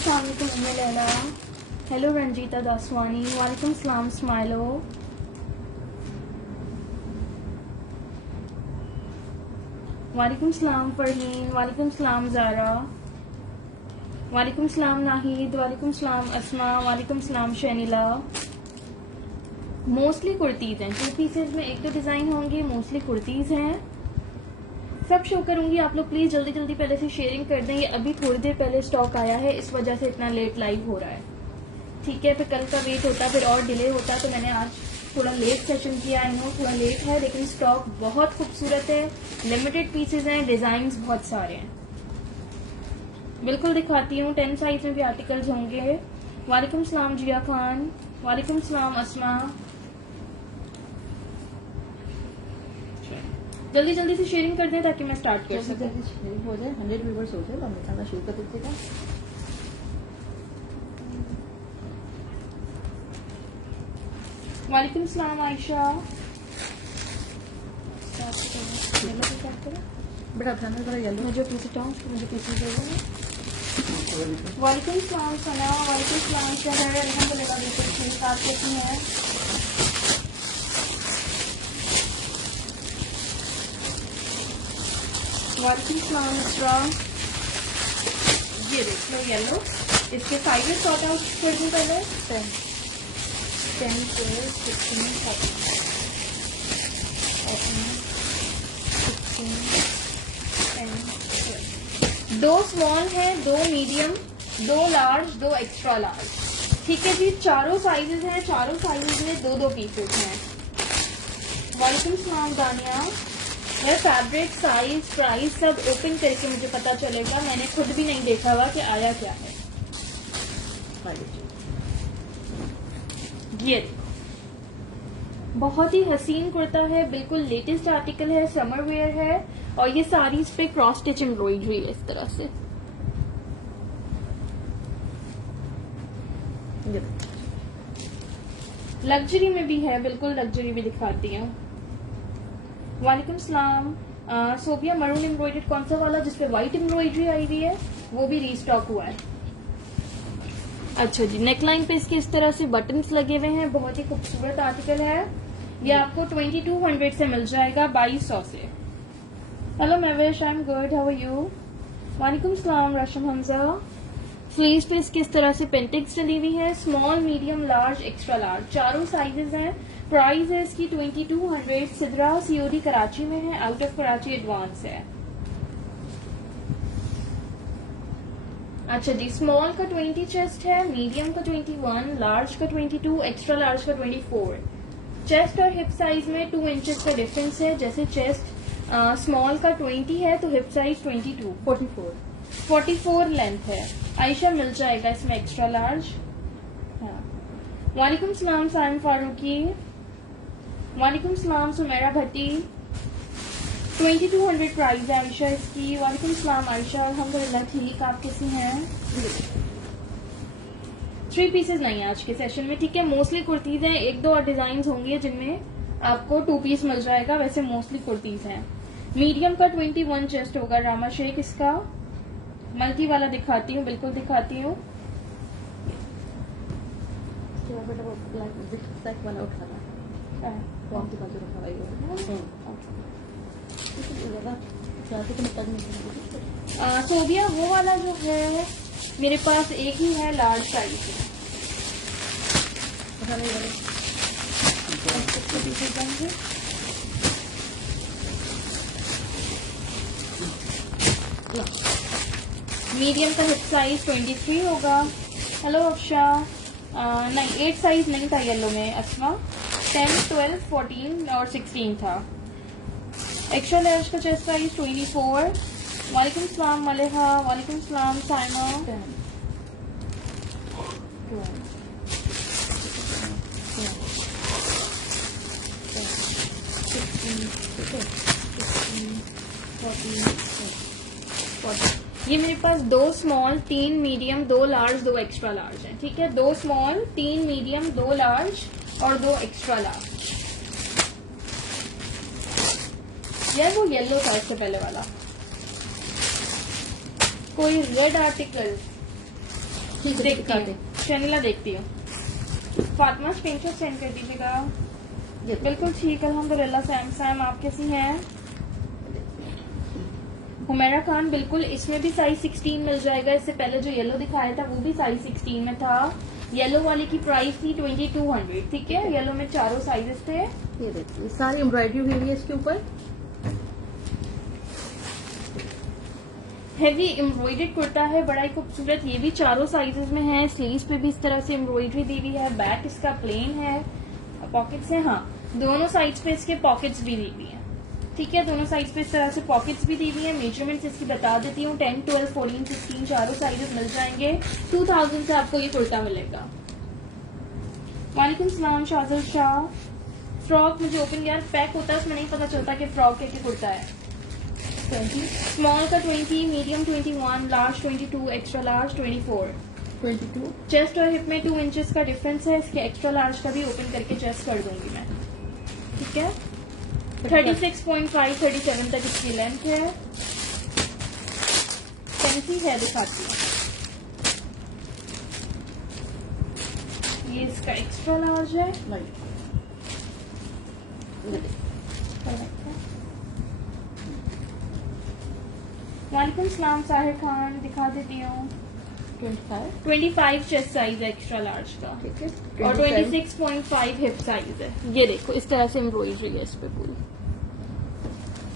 अस्सलाम वालेकुम उम्मे लैला। हेलो रंजीता दासवानी। वालेकुम सलाम स्माइलो। वालेकुम सलाम फरहीन। वालेकुम सलाम ज़ारा। वालेकुम सलाम नाहिद। वालेकुम सलाम अस्मा। वालेकुम सलाम शैनिला। मोस्टली कुर्तीज़ हैं, 2 पीसेज में 1-2 डिज़ाइन होंगे, मोस्टली कुर्तीज़ हैं। सब शो करूंगी, आप लोग प्लीज़ जल्दी जल्दी पहले से शेयरिंग कर दें। ये अभी थोड़ी देर पहले स्टॉक आया है, इस वजह से इतना लेट लाइव हो रहा है। ठीक है, फिर कल का वेट होता, फिर और डिले होता, तो मैंने आज थोड़ा लेट सेशन किया। आई नो थोड़ा लेट है, लेकिन स्टॉक बहुत खूबसूरत है, लिमिटेड पीसेज हैं, डिज़ाइंस बहुत सारे हैं। बिल्कुल दिखाती हूँ, 10 साइज में भी आर्टिकल्स होंगे। वालेकुम सलाम जिया खान। वालेकुम सलाम अस्मा। जल्दी जल्दी से शेयरिंग कर दें ताकि मैं स्टार्ट कर सकूं। जल्दी शेयरिंग हो जाए, 100 व्यूवर्स हो जाए और निकालना शुरू कर दीजिएगा। वालेकुम सलाम आयशा। बेटा उठाना जरा येलो। मुझे पीछे हटाओ, मुझे पीछे दे दो। वालेकुम सलाम सना। वालेकुम सलाम शहर। अल्हम्दुलिल्लाह बिल्कुल ठीक। आप कैसी हैं? वालेकुम सलाम इसरा। ये देख लो येलो, इसके साइजेस सॉर्ट आउट कर दूं पहले। 10, 12, 16, 17, 2 स्मॉल हैं, 2 मीडियम, 2 लार्ज, 2 एक्स्ट्रा लार्ज। ठीक है जी, चारों साइजेस हैं, चारों साइजेस में 2-2 पीसेस हैं। वालेकुम सलाम दानिया। मैं फैब्रिक, साइज, प्राइस सब ओपन करके मुझे पता चलेगा, मैंने खुद भी नहीं देखा हुआ कि आया क्या है। ये बहुत ही हसीन कुर्ता है, बिल्कुल लेटेस्ट आर्टिकल है, समर वेयर है, और ये साड़ी पे क्रॉस स्टिच एम्ब्रॉयडरी है इस तरह से। लग्जरी में भी है, बिल्कुल लग्जरी भी दिखाती हूँ। वालेकुम सलाम। सोबिया मरून एम्ब्रॉयडर्ड कौन सा वाला जिसपे व्हाइट एम्ब्रॉयडरी आई हुई है, वो भी रीस्टॉक हुआ है। अच्छा जी, नेकलाइन पे इसके इस तरह से बटन्स लगे हुए हैं, बहुत ही खूबसूरत आर्टिकल है। ये आपको 2200 से मिल जाएगा, 2200 से। Hello Mahvash, I am good, how are you? वालेकुम सलाम रशम हमजा। स्लीव्स पे इसकी इस तरह से पेंटिंग्स चली हुई है, small, medium, large, extra large, चारों साइजेस हैं। प्राइस है इसकी 2200। सिद्रा सीओडी कराची में है, आउट ऑफ कराची एडवांस है। अच्छा जी, स्मॉल का 20 चेस्ट है, मीडियम का 21, लार्ज का 22, एक्स्ट्रा लार्ज का 24। चेस्ट और हिप साइज में 2 इंचेस का डिफरेंस है। जैसे चेस्ट स्मॉल का 20 है तो हिप साइज 22, 44 लेंथ है। आयशा मिल जाएगा इसमें एक्स्ट्रा लार्ज। हाँ। वालेकुम सलाम साइम फारूकी। वालेकुम सलाम सुमेरा भट्टी। 2200 प्राइस है आयशा इसकी। वालेकुम सलाम आयशा, अल्हम्दुलिल्लाह ठीक, आप कैसी हैं? 3 पीसेस नहीं है आज के सेशन में, ठीक है। मोस्टली कुर्तीज हैं, 1-2 और डिजाइन होंगे जिनमें आपको 2 पीस मिल जाएगा, वैसे मोस्टली कुर्तीज हैं। मीडियम का 21 चेस्ट होगा रामा शेख इसका। मल्टी वाला दिखाती हूँ, बिल्कुल दिखाती हूँ। वाला उठाना सोबिया वो वाला जो है मेरे पास एक ही है, लार्ज साइज मीडियम का हिप साइज 23 होगा। हेलो अक्षा। नहीं 8 साइज नहीं था येलो में अस्मा, 10, 12, 14 और 16 था। एक्स्ट्रा लार्ज का चेस्ट साइज 24। वालेकुम सलाम मलेहा। वालेकुम सलाम साइमा। ये मेरे पास 2 small, 3 medium, 2 large, 2 extra large है, ठीक है। 2 स्मॉल, 3 मीडियम, 2 लार्ज और 2 एक्स्ट्रा लार्ज। यार वो येलो था इससे पहले वाला। कोई रेड आर्टिकल ठीक है, देखती दिखाते। हूँ, शनीला देखती हूँ। फातिमा स्क्रीनशॉट सेंड कर दीजिएगा। ये बिल्कुल ठीक, अल्हम्दुलिल्लाह। सैम आप कैसी हैं? हुमैरा खान, बिल्कुल इसमें भी साइज 16 मिल जाएगा। इससे पहले जो येलो दिखाया था वो भी साइज 16 में था। येलो वाले की प्राइस थी 2200, ठीक है। येलो में चारों साइजेस थे। ये देखिए, सारी एम्ब्रॉयडरी हुई है इसके ऊपर। हेवी एम्ब्रॉयडर्ड कुर्ता है, बड़ा ही खूबसूरत। ये भी चारों साइजेस में है। स्लीव्स पे भी इस तरह से एम्ब्रॉयडरी दी हुई है। बैक इसका प्लेन है। पॉकेट्स है, हाँ दोनों साइड्स पे इसके पॉकेट्स भी दी हुई है, ठीक है। दोनों साइड्स पे इस तरह से पॉकेट्स भी दी हुई है। मेजरमेंट्स इसकी बता देती हूँ। 10, 12, 14, 16 चारों साइजेस मिल जाएंगे। 2000 से आपको ये कुर्ता मिलेगा। वालेकुम सलाम शाहजल शाह। फ्रॉक मुझे ओपन यार पैक होता है, उसमें नहीं पता चलता कि फ्रॉक है कि कुर्ता है। 20, स्मॉल का 20, medium 21, large 22, extra large 24। 22। Chest और हिप में 2 इंचेस का डिफरेंस है। इसके एक्स्ट्रा लार्ज का भी ओपन करके चेस्ट कर दूंगी मैं, ठीक है। 36.5, 37 तक इसकी लेंथ है। फैंसी है, दिखाती हूँ। ये इसका एक्स्ट्रा लार्ज है। राइट। वालेकुम सलाम साहिर खान, दिखा देती हूँ। 25। 25 चेस्ट साइज है एक्स्ट्रा लार्ज का, ठीक है। और 27। 26.5 हिप साइज है। ये देखो इस तरह से एम्ब्रॉयडरी है इस पे पूरी।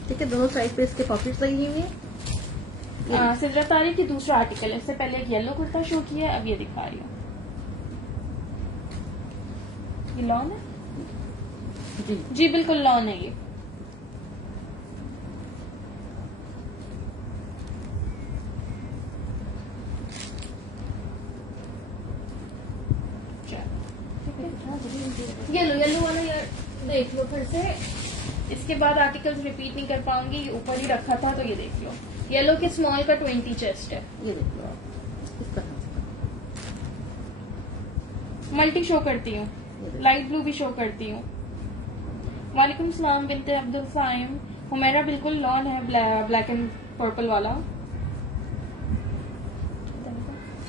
ठीक है, दोनों साइड पे इसके पॉकेट्स लगी हुई है। सिद्रा तारी की दूसरा आर्टिकल है। इससे पहले एक येलो कुर्ता शो किया है, अब ये दिखा रही हूँ। ये लॉन है जी। जी, बिल्कुल लॉन है ये। येलो वाला यार देख लो फिर से। इसके बाद आर्टिकल्स रिपीट नहीं कर पाऊंगी, ये ऊपर ही रखा था तो ये देख लो। येलो के स्मॉल का 20 चेस्ट है। ये देख लो आप इस तरह मल्टी शो करती हूँ, लाइट ब्लू भी शो करती हूँ। वालेकुम सलाम बिनते अब्दुल फाइम। हुमैरा बिल्कुल लॉन है, ब्लैक एंड पर्पल वाला।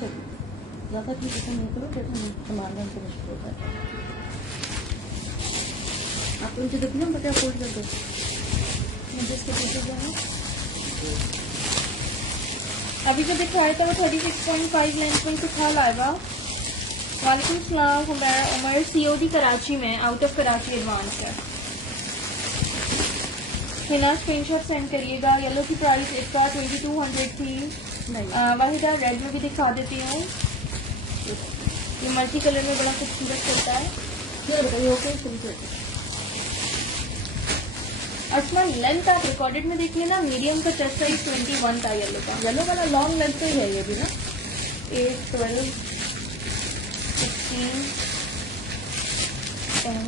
से। ज्यादा ठीक नहीं करो, जैसे संभालना उनको मुश्किल होता है। आप उनसे देखिए ना, बच्चा फोल्ड कर दो। मुझे इसके पीछे जाना। अभी जो दिखाया था वो 36.5 लेंथ में सिखा लाएगा। वालेकुम सलाम हुमैरा उमर, COD कराची में, आउट ऑफ कराची एडवांस है। हिना स्क्रीनशॉट सेंड करिएगा। येलो की प्राइस इसका 2200 थी। वाहिदा रेड में भी दिखा देती हूँ। ये मल्टी कलर में बड़ा खूबसूरत होता है। ये बताइए, ओके सिंपल। अच्छा लेंथ आप रिकॉर्डेड में देखिए ना, मीडियम का चेस्ट साइज 21 था येलो का। येलो वाला लॉन्ग लेंथ पे है ये भी ना। 8, 12, 16, 10,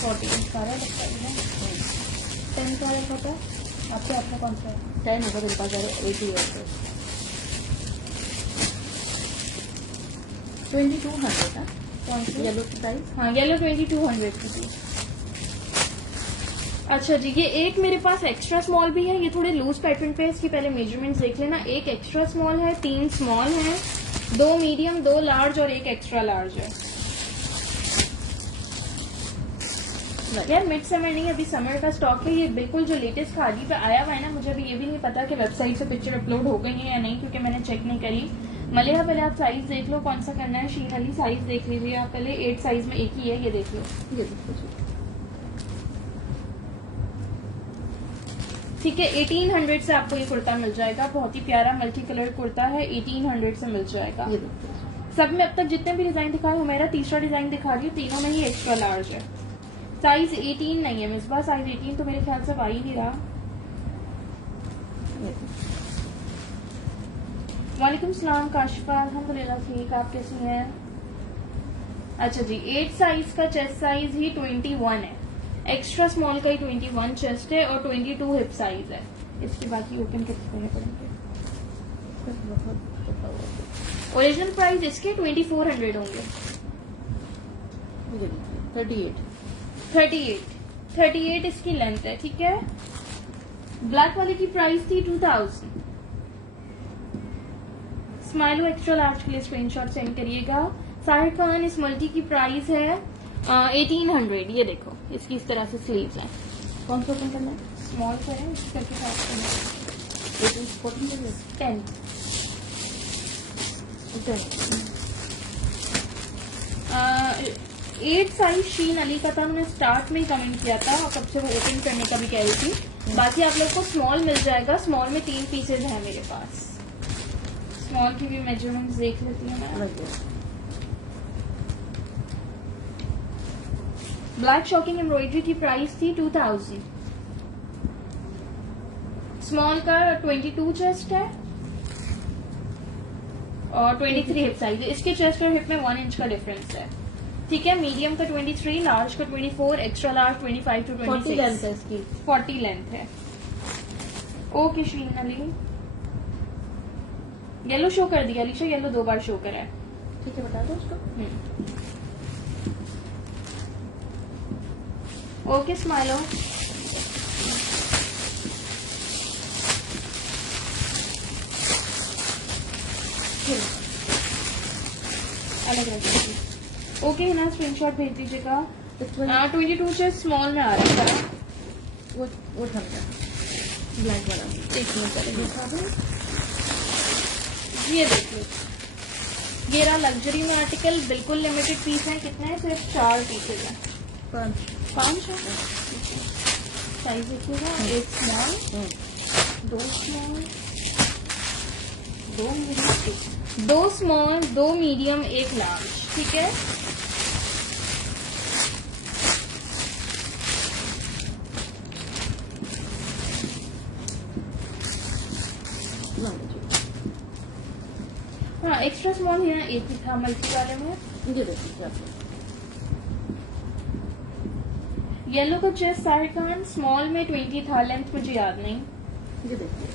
14 सारा लगता है। 10 का रखा था आपके, आपका कौन सा है? 10 होगा मेरे पास, 80 है। 2200 था कौन सा? येलो की प्राइस। हाँ येलो 2200 की थी। अच्छा जी, ये एक मेरे पास एक्स्ट्रा स्मॉल भी है। ये थोड़े लूज पैटर्न पे है। इसकी पहले मेजरमेंट्स देख लेना। एक एक्स्ट्रा स्मॉल है, 3 स्मॉल है, 2 मीडियम, 2 लार्ज और 1 एक्स्ट्रा लार्ज है। यार मिड समर नहीं, अभी समर का स्टॉक है। ये बिल्कुल जो लेटेस्ट खादी पे आया हुआ है ना, मुझे अभी ये भी नहीं पता कि वेबसाइट से पिक्चर अपलोड हो गई है या नहीं, क्योंकि मैंने चेक नहीं करी। मलिहा पहले आप साइज देख लो कौन सा करना है। शीर अली साइज देख लीजिए आप पहले। 8 साइज में एक ही है, ये देख लो। ये देखो जी। ठीक है, 1800 से आपको ये कुर्ता मिल जाएगा। बहुत ही प्यारा मल्टी कलर कुर्ता है, 1800 से मिल जाएगा। ये देखो सब में अब तक जितने भी डिजाइन दिखाए हो, मेरा तीसरा डिजाइन दिखा रही हूँ, तीनों में ही एक्स्ट्रा लार्ज है। साइज 18 नहीं है मिसबा, साइज 18 तो मेरे ख्याल से आ ही नहीं रहा। वालेकुम सलाम काशिफा, अल्हम्दुलिल्लाह ठीक, आप कैसी हैं? अच्छा जी, 8 साइज का चेस्ट साइज ही 21 है। एक्स्ट्रा स्मॉल का ही 21 चेस्ट है और 22 हिप साइज है। इसके बाकी ओपन करके पड़ेंगे। ओरिजिनल प्राइस इसके 2400 होंगे। 38 इसकी लेंथ है, ठीक है। ब्लैक वाले की प्राइस थी 2000। स्माइलो एक्स्ट्रा लार्ज के लिए स्क्रीनशॉट सेंड करिएगा। साहिर खान, इस मल्टी की प्राइस है 1800। ये देखो, इसकी इस तरह से स्लीव्स हैं। कौन सा ओपन करना है? स्मॉल करें, इस करके साफ करना। 10। 8 साइज शीन अली का था, मैंने स्टार्ट में ही कमेंट किया था और कब से वो ओपन करने का भी कह रही थी। बाकी आप लोग को स्मॉल मिल जाएगा। स्मॉल में 3 पीसेज हैं मेरे पास। स्मॉल की भी मेजरमेंट्स देख लेती हूँ मैं। ब्लैक शॉकिंग एम्ब्रॉयडरी की प्राइस थी 2000। स्मॉल का 22 चेस्ट है और 23 हिप साइज है। इसके चेस्ट और हिप में 1 इंच का डिफरेंस है। ठीक है, मीडियम का 23, लार्ज का 24, एक्स्ट्रा लार्ज 25 to 26। 40 लेंथ है इसकी। 40 लेंथ है। ओके शीन अली, येलो शो कर दिया अलीशा, येलो 2 बार शो करा है। ठीक है, बता दो उसको। ओके स्माइलो। अलग रखिए। ओके ना, स्क्रीनशॉट भेज दीजिएगा। 22 से स्मॉल में आ रहा था वो ठंडा ब्लैक वाला। एक मिनट पहले देखा था। ये देख लो, ये रहा लग्जरी में आर्टिकल, बिल्कुल लिमिटेड पीस है। कितने हैं? सिर्फ 4 पीसेज हैं। 5 है। साइज देखिएगा, 1 small, 2 small, 2 medium, 2 small, 2 medium, 1 large. ठीक है, हाँ एक्स्ट्रा स्मॉल यहाँ एक ही था मल्टी वाले में। ये देखिए आप। येलो का चेस्ट साहिर खान, स्मॉल में 20 था, लेंथ मुझे याद नहीं। ये देखिए,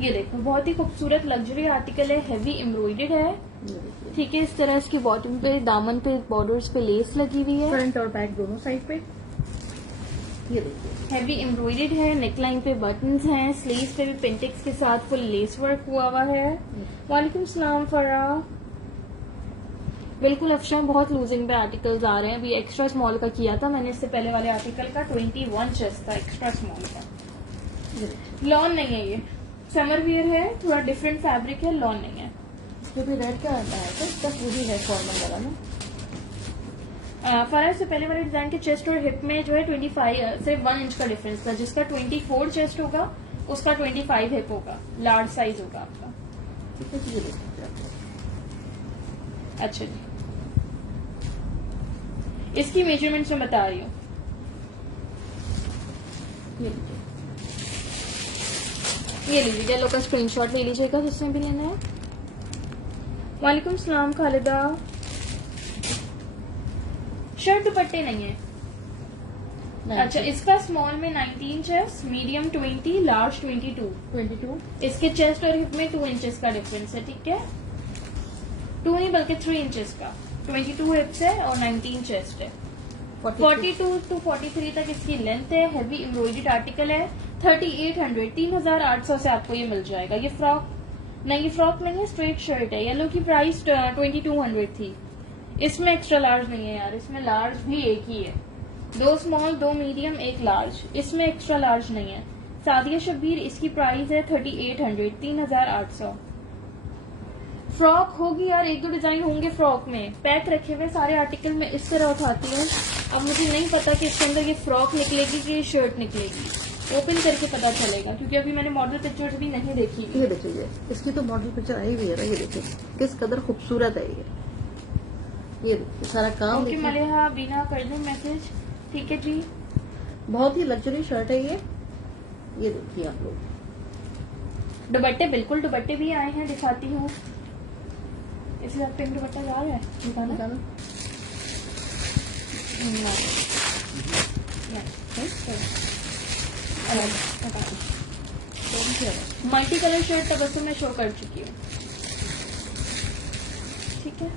ये देखो, बहुत ही खूबसूरत लग्जरी आर्टिकल है, हेवी एम्ब्रॉयडर्ड है। ये देखिए। ठीक है, इस तरह इसकी बॉटम पे, दामन पे, बॉर्डर्स पे लेस लगी हुई है। फ्रंट और बैक दोनों साइड पे। ये देखिए, हेवी एम्ब्रॉयडर्ड है, नेकलाइन पे बटन्स हैं, स्लीव्स पे भी पेंटिक्स के साथ फुल लेस वर्क हुआ हुआ है। वालेकुम सलाम फरा। बिल्कुल अफशा, बहुत लूजिंग पे आर्टिकल्स आ रहे हैं। अभी एक्स्ट्रा स्मॉल का किया था मैंने इससे पहले वाले आर्टिकल का, 21 चेस्ट था एक्स्ट्रा स्मॉल का। लॉन नहीं है, ये समर वियर है, थोड़ा डिफरेंट फैब्रिक है, लॉन नहीं है। जो भी रेड का आता है तो इसका वही है फॉर्मल वाला ना। फरा से पहले वाले डिजाइन के चेस्ट और हिप में जो है 25 सिर्फ 1 इंच का डिफरेंस था। जिसका 24 चेस्ट होगा उसका 25 हिप होगा, लार्ज साइज होगा आपका। ये देखिए आप। अच्छा जी, इसकी मेजरमेंट्स मैं बता रही हूँ। ये देखिए, ये लीजिए, येलो का स्क्रीनशॉट ले लीजिएगा जिसने भी लेना है। वालेकुम सलाम खालिदा। शर्ट दुपट्टे नहीं है। अच्छा, इसका स्मॉल में 19 चेस्ट, मीडियम 20, लार्ज 22। इसके चेस्ट और हिप में 2 इंचेस का डिफरेंस है। ठीक है, 2 नहीं बल्कि 3 इंचेस का। 22 हिप्स है और 19 चेस्ट है। 42 to 43 तक इसकी लेंथ है। हेवी एम्ब्रॉयडर्ड आर्टिकल है। 3800 3800 से आपको ये मिल जाएगा। ये फ्रॉक नहीं, ये फ्रॉक नहीं है, स्ट्रेट शर्ट है। येलो की प्राइस 2200 थी। इसमें एक्स्ट्रा लार्ज नहीं है यार, इसमें लार्ज भी एक ही है। 2 स्मॉल, 2 मीडियम, 1 लार्ज। इसमें एक्स्ट्रा लार्ज नहीं है। सादिया शब्बीर, इसकी प्राइस है 3800 3800। फ्रॉक होगी यार, 1-2 डिजाइन होंगे फ्रॉक में। पैक रखे हुए सारे आर्टिकल में इस तरह उठाती हूँ। अब मुझे नहीं पता कि इसके अंदर ये फ्रॉक निकलेगी कि ये शर्ट निकलेगी। ओपन करके पता चलेगा, क्योंकि अभी मैंने मॉडल पिक्चर्स भी नहीं देखी। ये देखिए, इसकी तो मॉडल पिक्चर आई हुई है ना। ये देखिए किस कदर खूबसूरत है ये देखिए, सारा काम ओके देखिए। मलिहा बिना कर दूं मैसेज। ठीक है जी, बहुत ही लग्जरी शर्ट है ये देखिए आप लोग। दुपट्टे बिल्कुल दुपट्टे भी आए हैं, दिखाती हूँ। इसी साथ पिंक दुपट्टा जा रहा है, दिखाना। मल्टी कलर शर्ट तबस्सुम में शो कर चुकी हूँ। ठीक है,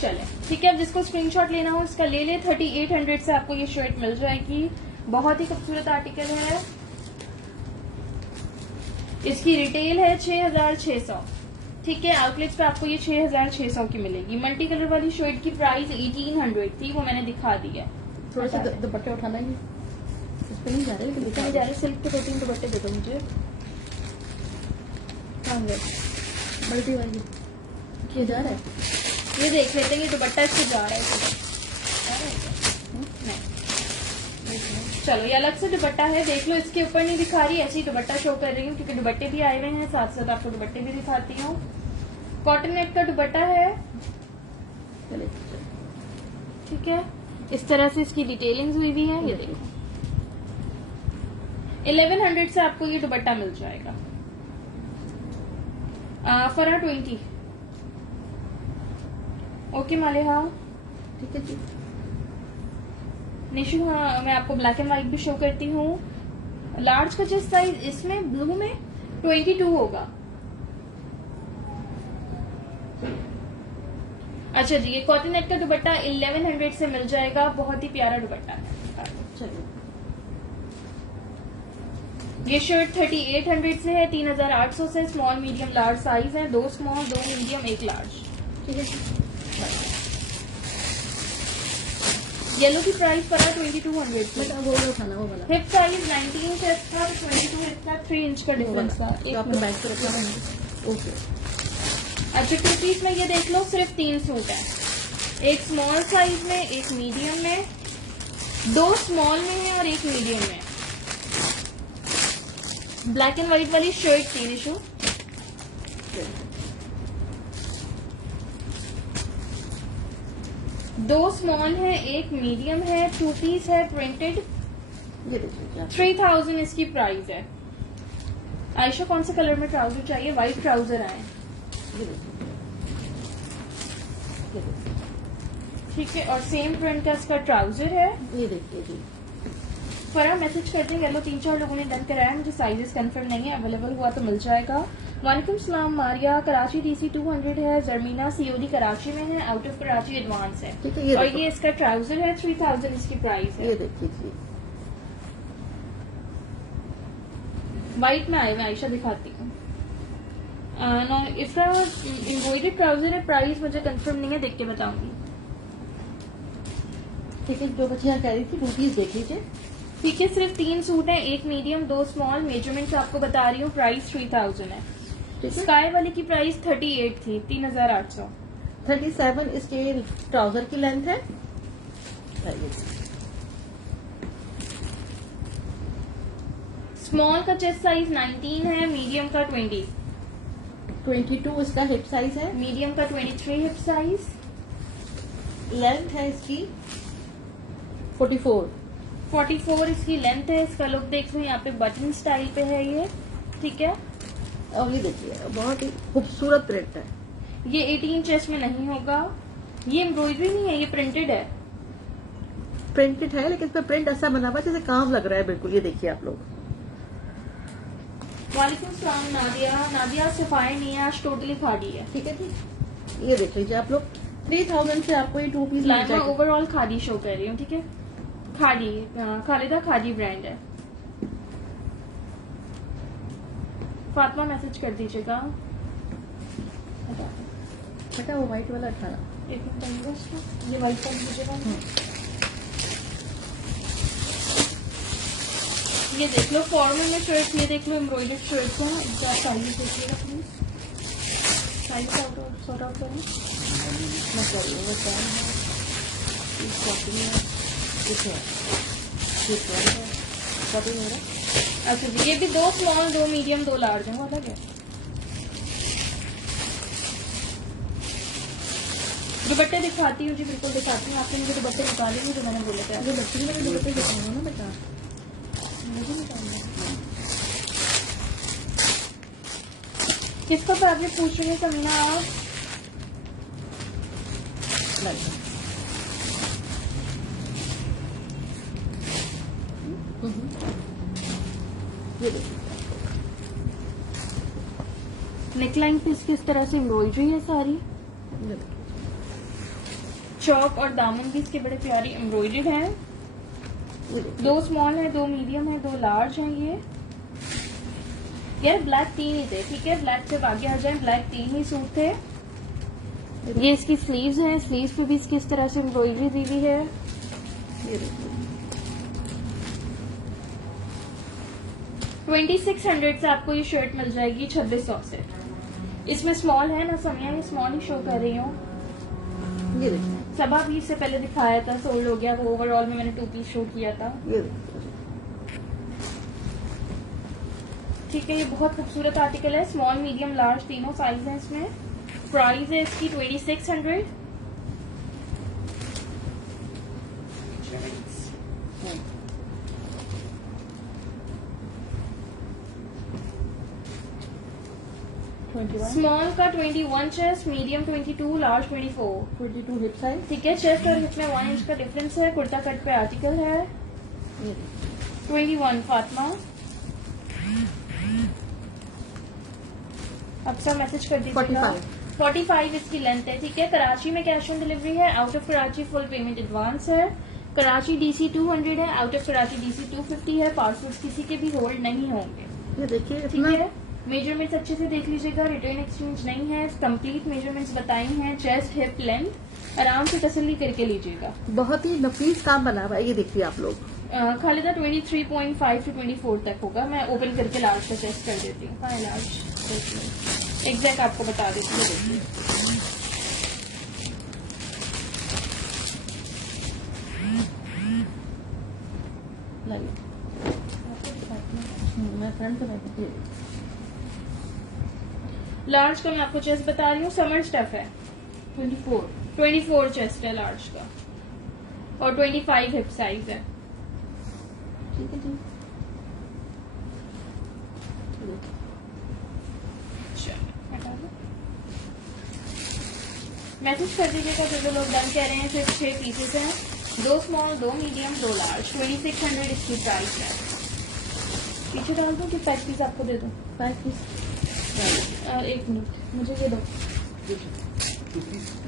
चले ठीक है। अब जिसको स्क्रीनशॉट लेना हो इसका ले ले। 3800 से आपको ये शर्ट मिल जाएगी। बहुत ही खूबसूरत आर्टिकल है। इसकी रिटेल है 6600। ठीक है। आउटलेट्स पे आपको ये 6600 की मिलेगी। मल्टी कलर वाली शर्ट की प्राइस 1800 थी, वो मैंने दिखा दी है। थोड़ा सा दुपट्टे उठाना ही इस पे नहीं जा रहे, लेकिन नहीं जा रहे। सिल्क के 2-3 दुपट्टे दे दो मुझे। मल्टी वाली किया जा रहा है। ये देख लेते हैं, ये दुपट्टा इससे जा रहा है। नहीं, चलो ये अलग से दुपट्टा है, देख लो। इसके ऊपर नहीं दिखा रही, ऐसे ही दुपट्टा शो कर रही हूँ क्योंकि दुपट्टे भी आए हुए हैं। साथ साथ आपको दुपट्टे भी दिखाती हूँ। कॉटन नेट का दुपट्टा है, ठीक है। इस तरह से इसकी डिटेलिंग हुई भी है, ये देखो। 1100 से आपको ये दुपट्टा मिल जाएगा। फरा 20। ओके मालिहा, ठीक है जी। निशु, हाँ मैं आपको ब्लैक एंड व्हाइट भी शो करती हूँ। लार्ज का चेस्ट साइज इसमें ब्लू में 22 होगा। अच्छा जी, ये कॉटन नेट का दुपट्टा 1100 से मिल जाएगा। बहुत ही प्यारा दुपट्टा है। चलिए, ये शर्ट 3800 से है, 3800 से। स्मॉल मीडियम लार्ज साइज है, 2 स्मॉल 2 मीडियम 1 लार्ज, ठीक है। येलो की प्राइस पड़ा 2200 से। वो उठाना, वो वाला हिप साइज 19 से था, 22 हिप का 3 इंच का डिफरेंस था। तो आपने बैक पे रखना है। ओके। अच्छा, 2 पीस में ये देख लो, सिर्फ 3 सूट है। एक स्मॉल साइज में, एक मीडियम में, 2 स्मॉल में है और 1 मीडियम में। ब्लैक एंड व्हाइट वाली शर्ट थी निशु। दो स्मॉल है, एक मीडियम है, 2 पीस है, प्रिंटेड। ये देखिए 3000 इसकी प्राइस है। आयशा, कौन से कलर में ट्राउजर चाहिए? व्हाइट ट्राउजर आए, ये देखिए। ठीक है। और सेम प्रिंट का इसका ट्राउजर है। ये देखिए जी। फरा मैसेज कर देंगे। लो 3-4 लोगों ने डन कराया, मुझे साइजेस कंफर्म नहीं है। अवेलेबल हुआ तो मिल जाएगा। वालेकुम सलाम मारिया, कराची DC 200 है। जर्मीना COD कराची में है, आउट ऑफ कराची एडवांस है। ठीक है, ये और देखो। ये इसका ट्राउजर है, 3000 इसकी प्राइस है। ये देखिए जी। व्हाइट में आए हुए, आयशा दिखाती हूँ। इफ्रा एम्ब्रॉयडर्ड ट्राउजर है, प्राइस मुझे कंफर्म नहीं है, देख के बताऊंगी। ठीक है, जो बच्चियाँ कह रही थी 2 पीस देख लीजिए। ठीक है, सिर्फ 3 सूट हैं, 1 मीडियम 2 स्मॉल। मेजरमेंट आपको बता रही हूँ, प्राइस 3000 है। ठीक है। स्काई वाली की प्राइस 38 थी, 3800। 37 इसके ट्राउजर की लेंथ है। स्मॉल का चेस्ट साइज 19 है, मीडियम का 20, 22 इसका हिप साइज है। मीडियम का 23 हिप साइज। लेंथ है इसकी 44। 44 इसकी लेंथ है। इसका लुक देख लो, यहाँ पे बटन स्टाइल पे है ये, ठीक है। और ये देखिए, बहुत ही खूबसूरत प्रिंट है। ये 18 चेस्ट में नहीं होगा। ये एम्ब्रॉयडरी नहीं है, ये प्रिंटेड है। प्रिंटेड है, लेकिन इसमें प्रिंट ऐसा बना हुआ है जैसे काम लग रहा है बिल्कुल। ये देखिए आप लोग। वालेकुम सलाम नादिया सफाई नहीं है आज, टोटली खादी है। ठीक है जी, ये देख लीजिए आप लोग। 3000 से आपको ये 2 पीस मिल लाइमा जाएगा। ओवरऑल खादी शो कर रही हूँ, ठीक है। खादी, खालिदा खादी ब्रांड है। फातिमा मैसेज कर दीजिएगा। बेटा वो व्हाइट वाला उठाना। एक मिनट आइएगा इसको। ये व्हाइट कर दीजिएगा। ये देख लो फॉर्मल में शर्ट, ये देख लो एम्ब्रॉयडर्ड शर्ट है। इनका साइज देखिएगा प्लीज, साइज सॉर्ट आउट करें। मैं कर रही हूँ, वो क्या है, इस शॉपिंग में देखिए, ये क्या है, शॉपिंग हो रहा है। अच्छा जी, ये भी 2 स्मॉल 2 मीडियम 2 लार्ज है, वो अलग है। दुपट्टे दिखाती हूँ जी, बिल्कुल दिखाती हूँ। आपने मुझे दुपट्टे निकाले नहीं जो मैंने बोले थे। ये बच्चे के लिए दुपट्टे दिखाऊंगा ना बेटा। मुझे निकालना है। किसका फैब्रिक पूछ रही है समीना आप? ये देखिए, नेकलाइन पे इसकी इस तरह से एम्ब्रॉयडरी है सारी। ये देखिए। चौक और दामन भी इसके बड़े प्यारी एम्ब्रॉयडर्ड है। ये देखिए। 2 स्मॉल है, 2 मीडियम है, 2 लार्ज है। यार ब्लैक 3 ही थे, ठीक है, ब्लैक से आगे आ जाए, ब्लैक 3 ही सूट थे। ये इसकी स्लीव्स हैं, स्लीव्स पे भी इसकी इस तरह से एम्ब्रॉयडरी दी हुई है। ये देखिए 2600 से आपको ये शर्ट मिल जाएगी 2600 से। इसमें स्मॉल है ना समिया, ये स्मॉल ही शो कर रही हूँ। ये देखिए सबा भी इससे पहले दिखाया था, सोल्ड हो गया वो, ओवरऑल में मैंने 2 पीस शो किया था। ये देखिए ठीक है, ये बहुत खूबसूरत आर्टिकल है, स्मॉल मीडियम लार्ज तीनों साइज है इसमें। प्राइस है इसकी 2600। स्मॉल का 21 chest, medium 22, large 24। 22 hip size. ठीक है, चेस्ट और हिप में 1 इंच का डिफरेंस है। कुर्ता कट पे आर्टिकल है। ये देखिए 21 फातिमा। अब सब मैसेज कर दीजिएगा। 45 इसकी लेंथ है। ठीक है, कराची में कैश ऑन डिलीवरी है, out of Karachi full payment advance है। कराची DC 200 है, आउट ऑफ कराची DC 250 है। पार्सल्स किसी के भी होल्ड नहीं होंगे। ये देखिए ठीक है, मेजरमेंट्स अच्छे से देख लीजिएगा, रिटर्न एक्सचेंज नहीं है। कंप्लीट मेजरमेंट्स बताई हैं, चेस्ट हिप लेंथ, आराम से तसल्ली करके लीजिएगा। बहुत ही नफीस काम बना हुआ है। ये देखिए आप लोग, खालिदा 23.5 से 24 तक होगा। मैं ओपन करके लार्ज का टेस्ट कर देती हूँ। हाँ लार्ज एग्जैक्ट आपको बता देती हूँ। देखिए मैं फ्रंट पे बैठी। लार्ज का मैं आपको चेस्ट बता रही हूँ, समर स्टफ है। 24 चेस्ट है लार्ज का और 25 हिप साइज है। ठीक है जी। मैसेज कर दीजिएगा जो लोग डन कह रहे हैं। सिर्फ 6 पीसेस हैं, 2 स्मॉल, 2 मीडियम, 2 लार्ज। 2600 इसकी प्राइस है। पीछे डाल दूं कि 5 पीस आपको दे दूं? 5 पीस। 1 मिनट, मुझे ये दो।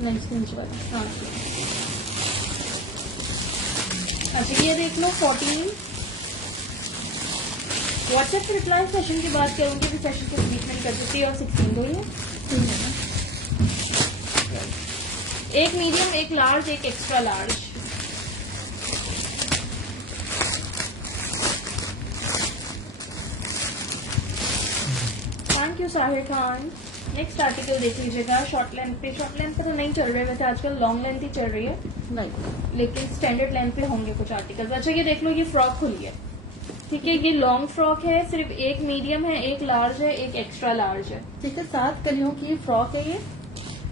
नहीं इसके नीचे वाला। हाँ अच्छा, ये देख लो 14। व्हाट्सएप पर रिप्लाई सेशन की बात करूंगी, अभी सेशन के बीच में नहीं कर सकती। और 16 दो ये 1 medium, 1 large, 1 extra large. Thank you Sahir Khan. Next article देख लीजिएगा। शॉर्ट लेंथ पे तो नहीं चल रहे, वैसे आजकल लॉन्ग लेंथ ही चल रही है, नहीं लेकिन स्टैंडर्ड लेंथ पे होंगे कुछ आर्टिकल। अच्छा ये देख लो, ये फ्रॉक खुली है। ठीक है, ये लॉन्ग फ्रॉक है, सिर्फ 1 मीडियम है, 1 लार्ज है, 1 एक्स्ट्रा लार्ज है। ठीक है, 7 कलियों की फ्रॉक है ये।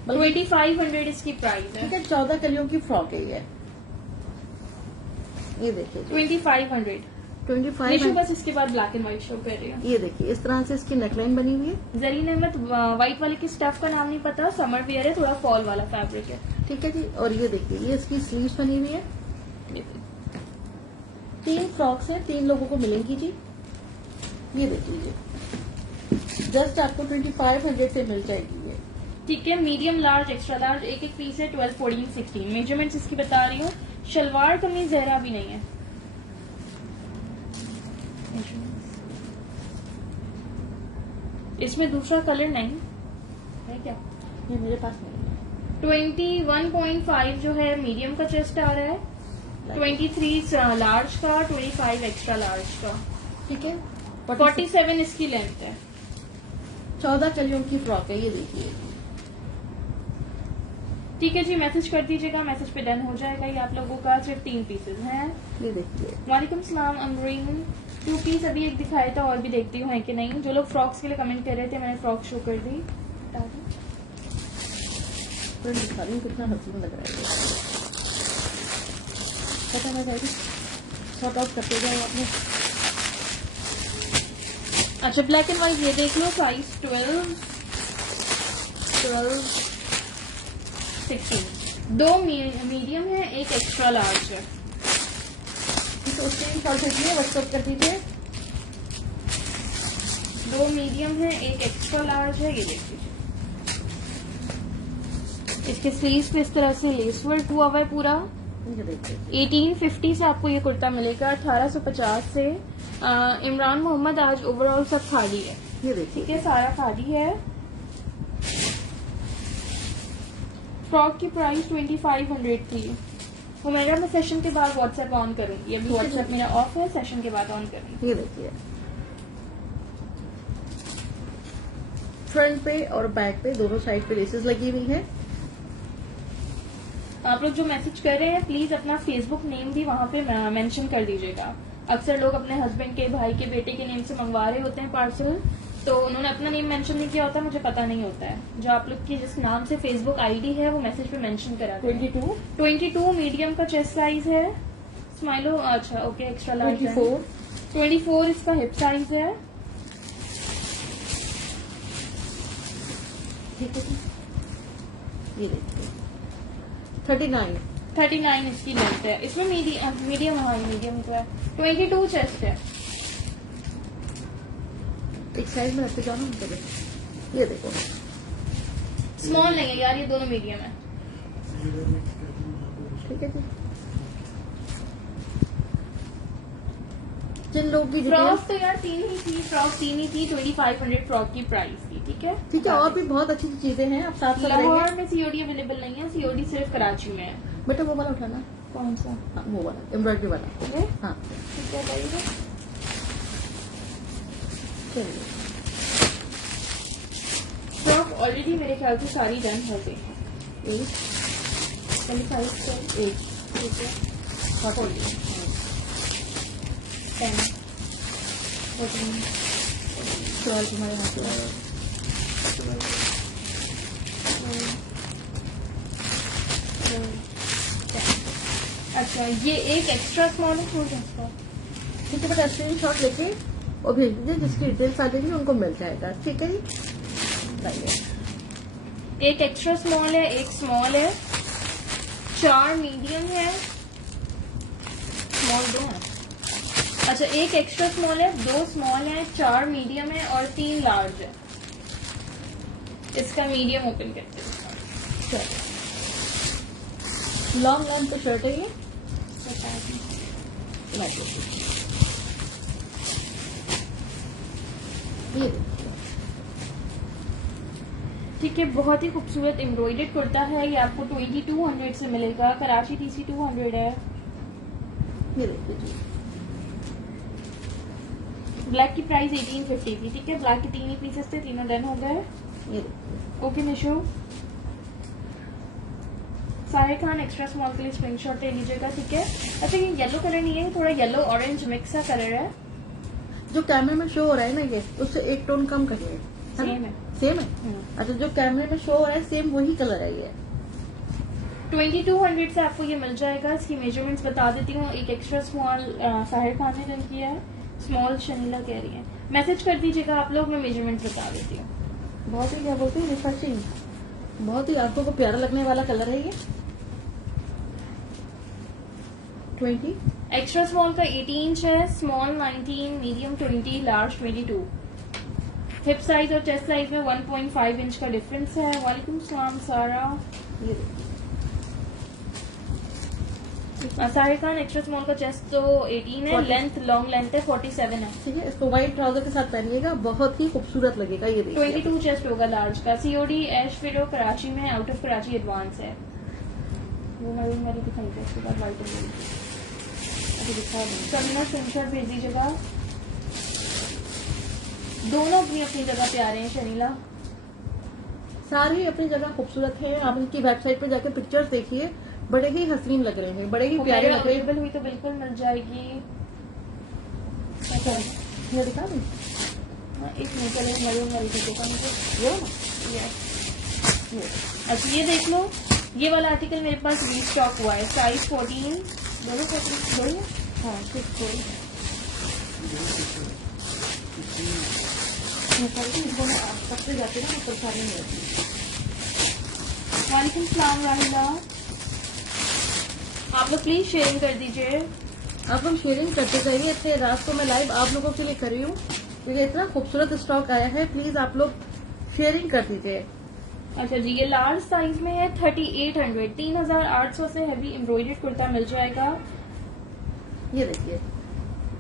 2500 इसकी प्राइस है। ठीक है, 14 कलियों की फ्रॉक है ये देखिए 2500। 25। बस इसके बाद ब्लैक एंड व्हाइट शो कर रही है। ये देखिए इस तरह से इसकी नेकलाइन बनी हुई है। जरीन अहमद, व्हाइट वाले की स्टफ का नाम नहीं पता, समर वेयर है, थोड़ा फॉल वाला फैब्रिक है। ठीक है जी। और ये देखिए ये इसकी स्लीव्स बनी हुई है। 3 फ्रॉक्स हैं, 3 लोगों को मिलेंगी जी। ये देखिए जस्ट आपको 2500 से मिल जाएगी ये। ठीक है, मीडियम, लार्ज, एक्स्ट्रा लार्ज, एक पीस है। 12, 14, 16 मेजरमेंट्स इसकी बता रही हूँ। शलवार कमीज जहरा भी नहीं है। इसमें दूसरा कलर नहीं है क्या? ये मेरे पास नहीं है। 21.5 जो है मीडियम का चेस्ट आ रहा है, 23 लार्ज का, 25 एक्स्ट्रा लार्ज का। ठीक है, 47 इसकी लेंथ है। 14 कलियों की फ्रॉक है। ये देखिए ठीक है जी, मैसेज कर दीजिएगा, मैसेज पे डन हो जाएगा। ये आप लोगों का सिर्फ 3 पीसेस हैं। ये देखिए वालेकुम सलाम अमरीन। 2 पीस अभी एक दिखाया था, और भी देखती हूँ है कि नहीं। जो लोग फ्रॉक्स के लिए कमेंट कर रहे थे, मैंने फ्रॉक शो कर दी। दिखा रही हूँ कितना हसीन लग रहा है। पता है भाई, शॉर्ट आउट करते जाओ आपने। अच्छा ब्लैक एंड व्हाइट ये देख लो, साइज 12, 16। 2 मीडियम है, 1 एक्स्ट्रा लार्ज है। तो स्क्रीन शॉट भेजिए, व्हाट्सएप कर दीजिए। 2 मीडियम है, 1 एक्स्ट्रा लार्ज है। ये देख लीजिए, इसके स्लीव्स पे इस तरह से लेस वर्क हुआ हुआ है पूरा। ये देखिए 1850 से आपको ये कुर्ता मिलेगा। 1850 से। इमरान मोहम्मद, आज ओवरऑल सब खाली है। ये ठीक देखिए है, सारा खादी है। फ्रॉक की प्राइस 2500 थी। वो मैं सेशन के बाद व्हाट्सएप ऑन करूंगी, अभी व्हाट्सएप मेरा ऑफ है, सेशन के बाद ऑन करूंगी। ये देखिए फ्रंट पे और बैक पे दोनों साइड पे लेसेस लगी हुई है। आप लोग जो मैसेज कर रहे हैं प्लीज अपना फेसबुक नेम भी वहाँ पे मेंशन कर दीजिएगा। अक्सर लोग अपने हस्बैंड के, भाई के, बेटे के नेम से मंगवा रहे होते हैं पार्सल, तो उन्होंने अपना नेम मेंशन नहीं किया होता, मुझे पता नहीं होता है। जो आप लोग की जिस नाम से फेसबुक आईडी है वो मैसेज पे मेंशन करा दें। 22 मीडियम का चेस्ट साइज है। स्माइलो, अच्छा ओके, एक्स्ट्रा लार्ज है। 24 इसका हिप साइज है। ठीक है जी। ये देखिए 39 इसकी लेंथ है। इसमें मीडियम हाँ मीडियम का है। 22 चेस्ट है। एक साइड में रखते जाओ ना उनको। ये देखो स्मॉल नहीं है यार, ये दोनों मीडियम है। ठीक है जी। जिन लोग की फ्रॉक तो यार 3 ही थी, फ्रॉक 3 ही थी। 2500 फ्रॉक की प्राइस थी। ठीक है, ठीक है, और भी बहुत अच्छी चीजें हैं, आप साथ साथ लाहौर रहेंगे। में सीओडी अवेलेबल नहीं है, सीओडी सिर्फ कराची में है। बेटा वो वाला उठाना। कौन सा? हाँ वो वाला एम्ब्रॉयडरी वाला। ये हाँ ठीक है भाई। चलिए। फ्रॉक ऑलरेडी मेरे ख्याल से सारी डन हो गई है। 8 25 8 ठीक है। 40 10 14 12 तुम्हारे हाथ में। अच्छा, ये एक एक्स्ट्रा स्मॉल है, हो जाएगा। ठीक है बेटा, स्क्रीन शॉट लेके और भेज दीजिए, जिसकी डिटेल्स आ जाएंगी उनको मिल जाएगा। ठीक है जी। लाइए। एक एक्स्ट्रा स्मॉल है, एक स्मॉल है, 4 मीडियम है, स्मॉल 2 है। अच्छा, एक एक्स्ट्रा स्मॉल है, 2 स्मॉल है, 4 मीडियम है और 3 लार्ज है। इसका मीडियम ओपन करते हैं। लॉन्ग लेंथ का शर्ट है ये। लाइए। ये देखिए ठीक है, बहुत ही खूबसूरत एम्ब्रॉयडर्ड कुर्ता है। ये आपको 2200 से मिलेगा। कराची TC 200 है। ये देखिए जी। ब्लैक की प्राइस 1850 थी। ठीक है, ब्लैक के 3 ही पीसेस थे, तीनों डन हो गए। ये देखिए okay Nishu, Sahir Khan extra small के लिए स्क्रीनशॉट ले लीजिएगा। ठीक है। अच्छा, ये येलो कलर नहीं है, थोड़ा येलो ऑरेंज मिक्स सा कलर है। जो कैमरे में शो हो रहा है ना, ये उससे एक टोन कम करिए। सेम है। सेम है। अच्छा, जो कैमरे में शो हो रहा है सेम वही कलर है ये। 2200 से आपको ये मिल जाएगा। इसकी मेजरमेंट्स बता देती हूँ। एक एक्स्ट्रा स्मॉल साहिर खान ने डन किया है, स्मॉल शनीला कह रही है। मैसेज कर दीजिएगा आप लोग, मैं मेजरमेंट्स बता देती हूँ। बहुत ही क्या बोलते हैं, रिफ्रेशिंग, बहुत ही आंखों को प्यारा लगने वाला कलर है ये। 20 एक्स्ट्रा स्मॉल का 18 इंच है, small 19, medium 20, large 22। Hip size और चेस्ट साइज में 1.5 इंच का डिफरेंस है। वालेकुम सलाम सारा। ये साहिर खान एक्स्ट्रा स्मॉल का चेस्ट तो 18 है, 40 लेंथ लॉन्ग लेंथ है 47 है। ठीक है, इसको व्हाइट ट्राउजर के साथ पहनिएगा, बहुत ही खूबसूरत लगेगा। ये देखिए 22 चेस्ट होगा लार्ज का। सीओडी एश फिडो कराची में, आउट ऑफ कराची एडवांस है। वो मैरून वाली दिखाई थी, उसके बाद व्हाइट हो गई। अभी दिखा दूँ, सबना स्क्रीनशॉट भेज दीजिएगा। दोनों अपनी अपनी जगह प्यारे हैं शनीला। सारे ही अपनी जगह खूबसूरत हैं। आप इनकी वेबसाइट पर जाकर पिक्चर्स देखिए, बड़े ही हसीन लग रहे हैं, बड़े ही प्यारे लग रहे हैं। अवेलेबल हुई तो बिल्कुल मिल जाएगी। ये दिखा दूं? एक निकल मैरून वाली दिखेगा मुझे। वो ना? ये अच्छा, ये देख लो, ये वाला आर्टिकल मेरे पास रीस्टॉक हुआ है। साइज 14 दोनों 14 थोड़ी है। हाँ ठीक थोड़ी सबसे जाते ना परेशानी नहीं होती। वालेकुम सलाम राहिला, आप लोग प्लीज शेयरिंग कर दीजिए। आप लोग शेयरिंग करते जाइए। इतने रात को मैं लाइव आप लोगों के लिए कर रही हूँ, तो ये इतना खूबसूरत स्टॉक आया है, प्लीज आप लोग शेयरिंग कर दीजिए। अच्छा जी, ये लार्ज साइज में है 3800, 3800 से हैवी एम्ब्रॉयडर्ड कुर्ता मिल जाएगा। ये देखिए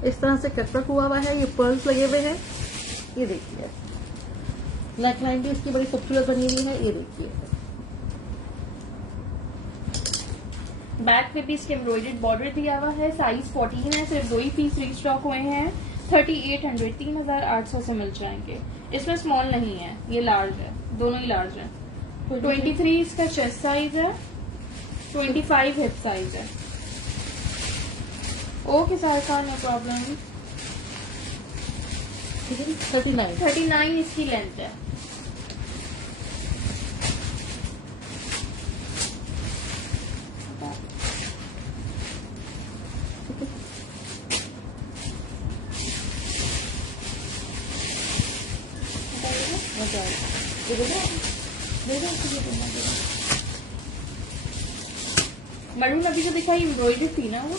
इस तरह से कटवर्क हुआ है, ये पर्ल्स लगे हुए हैं। ये देखिए नेक लाइन भी इसकी बड़ी खूबसूरत बनी हुई है, ये देखिए। बैक पे भी इसके एम्ब्रॉयडर्ड बॉर्डर दिया हुआ है। साइज 14 है, सिर्फ 2 ही पीस रीस्टॉक हुए हैं। 3800 3800 से मिल जाएंगे। इसमें स्मॉल नहीं है, ये लार्ज है, दोनों ही लार्ज है। 23 इसका चेस्ट साइज है, 25 हिप साइज है। Okay Sarika, no problem. ठीक है, 39। 39 इसकी लेंथ है। मरून अभी जो दिखाई एम्ब्रॉयडरी थी ना, वो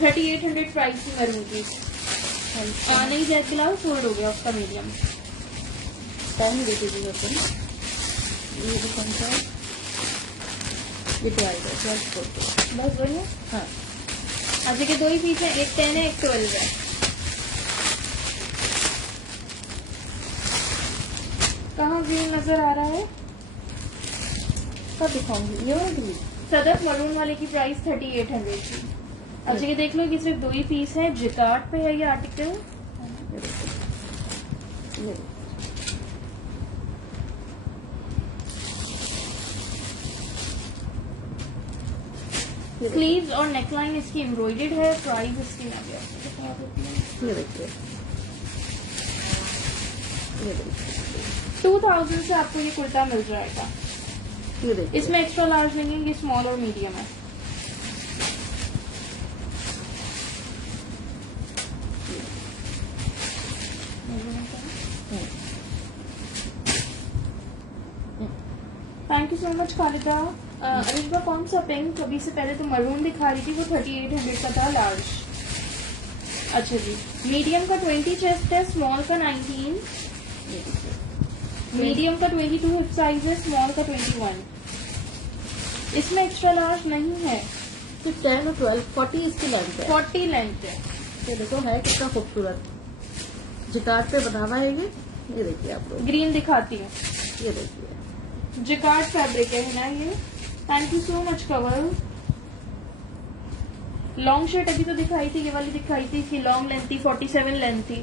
3800 प्राइस थी मरून की। नहीं जैक ग्लास फोल्ड हो गया उसका मीडियम। टाइम देख लीजिएगा अपन। ये भी कौन सा है? ये 12 है, 12 बस वही है। हाँ। अच्छा के 2 ही पीस है, एक 10 है, एक 12 है। कहाँ ग्रीन नजर आ रहा है? कब दिखाऊंगी? ये वाला ग्रीन। सदफ मरून वाले की प्राइस 3800 थी। अच्छा ये देख लो कि सिर्फ 2 ही पीस है। जिकार्ड पे है ये आर्टिकल। ये देखो। स्लीव्स और नेकलाइन इसकी एम्ब्रॉयडर्ड है। प्राइस इसकी ना गया। ये देखिए, ये देखिए, 2000 से आपको ये कुर्ता मिल जाएगा। ये देखिए। इसमें एक्स्ट्रा लार्ज नहीं है, ये स्मॉल और मीडियम है। Thank you so much Khalida. Arisha कौन सा पिंक? अभी से पहले तो मरून दिखा रही थी, वो 3800 का था लार्ज। अच्छा जी, मीडियम का 20 चेस्ट है, स्मॉल का 19, मीडियम का 22 हिप साइज है, स्मॉल का 21। इसमें एक्स्ट्रा लार्ज नहीं है। तो 10 और 12, 40 इसकी लेंथ है। 40 लेंथ है। ये देखो है कितना खूबसूरत, जिकार्ड पे बना हुआ है ये देखिए आप लोग। ग्रीन दिखाती है, ये देखिए, जिकार्ड फैब्रिक है ना ये। Thank you so much Kawal. Long shirt अभी तो दिखाई थी, ये वाली दिखाई थी, इसकी लॉन्ग लेंथ थी, 47 लेंथ थी।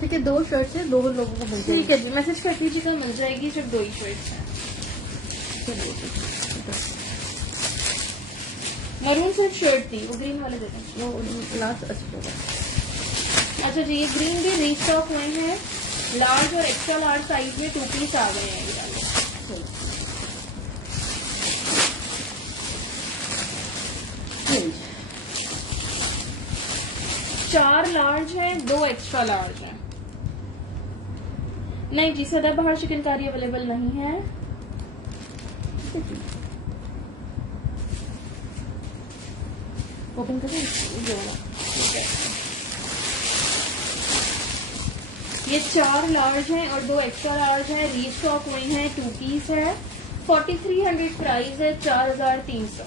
ठीक है, 2 शर्ट है, 2 लोगों को मिल ठीक है जी, मैसेज कर दीजिएगा, मिल जाएगी। सिर्फ 2 ही शर्ट्स हैं। मरून सिर्फ शर्ट थी, वो ग्रीन वाले दे दें। वो लास्ट अच्छा। अच्छा जी, ये ग्रीन भी रीस्टॉक हुए हैं। लार्ज और एक्स्ट्रा लार्ज साइज में 2 पीस आ गए हैं ये वाले। 4 लार्ज हैं, 2 एक्स्ट्रा लार्ज हैं। नहीं जी, सदाबहार चिकनकारी अवेलेबल नहीं है। ओपन करें ये 4 लार्ज हैं और 2 एक्स्ट्रा लार्ज हैं, रीस्टॉक हुए हैं, 2 पीस है। 4300 प्राइस है, 4300।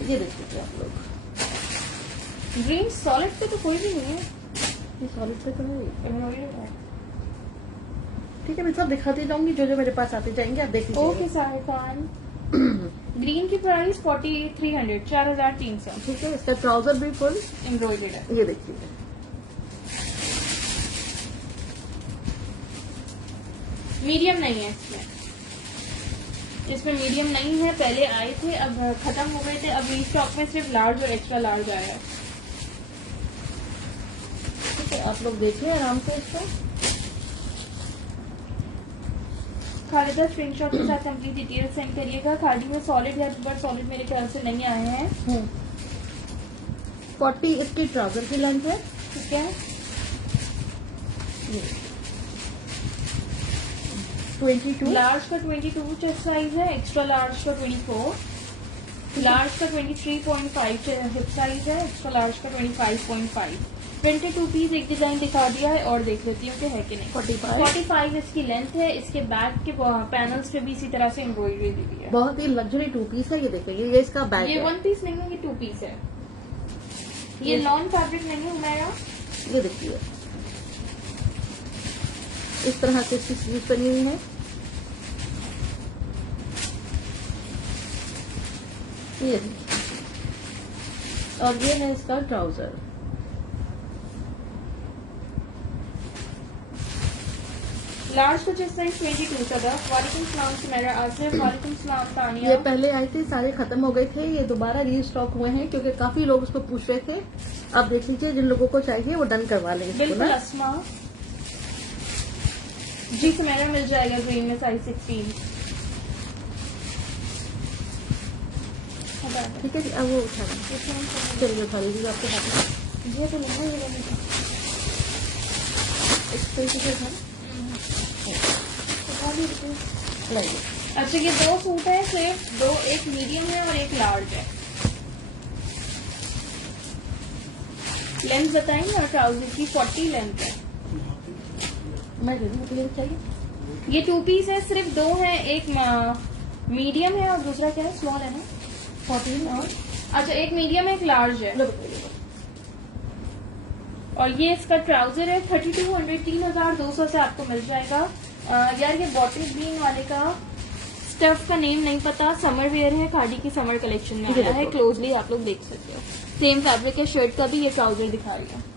ये देखिए आप लोग। ग्रीन सॉलिड पे तो कोई भी नहीं है। ये सॉलिड पे तो है। एम्ब्रॉयडर्ड है। ठीक है, मैं सब दिखाती जाऊंगी, जो जो मेरे पास आते जाएंगे, आप देख लीजिए। ओके साहिर खान। ग्रीन की प्राइस 4300, 4300। ठीक है, इसका ट्राउजर भी फुल एम्ब्रॉयडर्ड है। ये देखिए। मीडियम नहीं है इसमें मीडियम नहीं है। पहले आए थे, अब खत्म हो गए थे। अब स्टॉक में सिर्फ लार्ज और एक्स्ट्रा लार्ज आया है। ठीक है, आप लोग देखिए आराम से इसको। खालिदा स्क्रीनशॉट के साथ कंप्लीट डिटेल सेंड करिएगा। खाली में सॉलिड या सुपर सॉलिड मेरे ख्याल से नहीं आए हैं। 40 इसकी ट्राउजर की लेंथ है। ठीक है, 22 लार्ज का 22 चेस्ट साइज है, एक्स्ट्रा लार्ज का 24, लार्ज का 23.5 हिप साइज है, एक्स्ट्रा लार्ज का 25.5। प्रिंटेड 2 पीस एक डिजाइन दिखा दिया है और देख लेती हूँ कि है कि नहीं। 45 इसकी लेंथ है। इसके बैक के पैनल्स पे भी इसी तरह से एम्ब्रॉयडरी दी हुई है। बहुत ही लग्जरी 2 पीस है। ये देखिए, ये इसका बैग ये है। 1 पीस नहीं है, ये 2 पीस है। ये लॉन फैब्रिक नहीं है हुमाया। ये देखिए, इस तरह से इसकी स्लीव बनी हुई है। ये देखिए, और ये है इसका ट्राउजर। लार्ज कुछ इस साइज 22 सदफ। वालेकुम सलाम सुमेरा आसिफ। वालेकुम सलाम तानिया। ये पहले आए थे, सारे खत्म हो गए थे। ये दोबारा रीस्टॉक हुए हैं क्योंकि काफी लोग उसको पूछ रहे थे। अब देख लीजिए, जिन लोगों को चाहिए वो डन करवा लेंगे इसको बिल्कुल ना। अस्मा जी सुमेरा मिल जाएगा ग्रीन में साइज 16। ठीक है जी, अब वो उठा लेंगे। चलिए उठा लीजिए आपके हाथ में। ये तो नहीं है, ये इस तरीके से उठा लाइए। अच्छा ये 2 सूट है सिर्फ 2, एक मीडियम है और एक लार्ज है। लेंथ बताएंगे और ट्राउजर की 40 लेंथ है। मैं दे दूँ, मुझे चाहिए। ये 2 पीस है, सिर्फ 2 है। एक मीडियम है और दूसरा क्या है, स्मॉल है ना। 14 और अच्छा एक मीडियम है, एक लार्ज है। और ये इसका ट्राउजर है 3200 3200 से आपको मिल जाएगा। यार ये बॉटल ग्रीन वाले का स्टफ का नेम नहीं पता। समर वेयर है, खादी की समर कलेक्शन में आया है। क्लोजली आप लोग देख सकते हो। सेम फैब्रिक है शर्ट का भी। ये ट्राउजर दिखा रही है।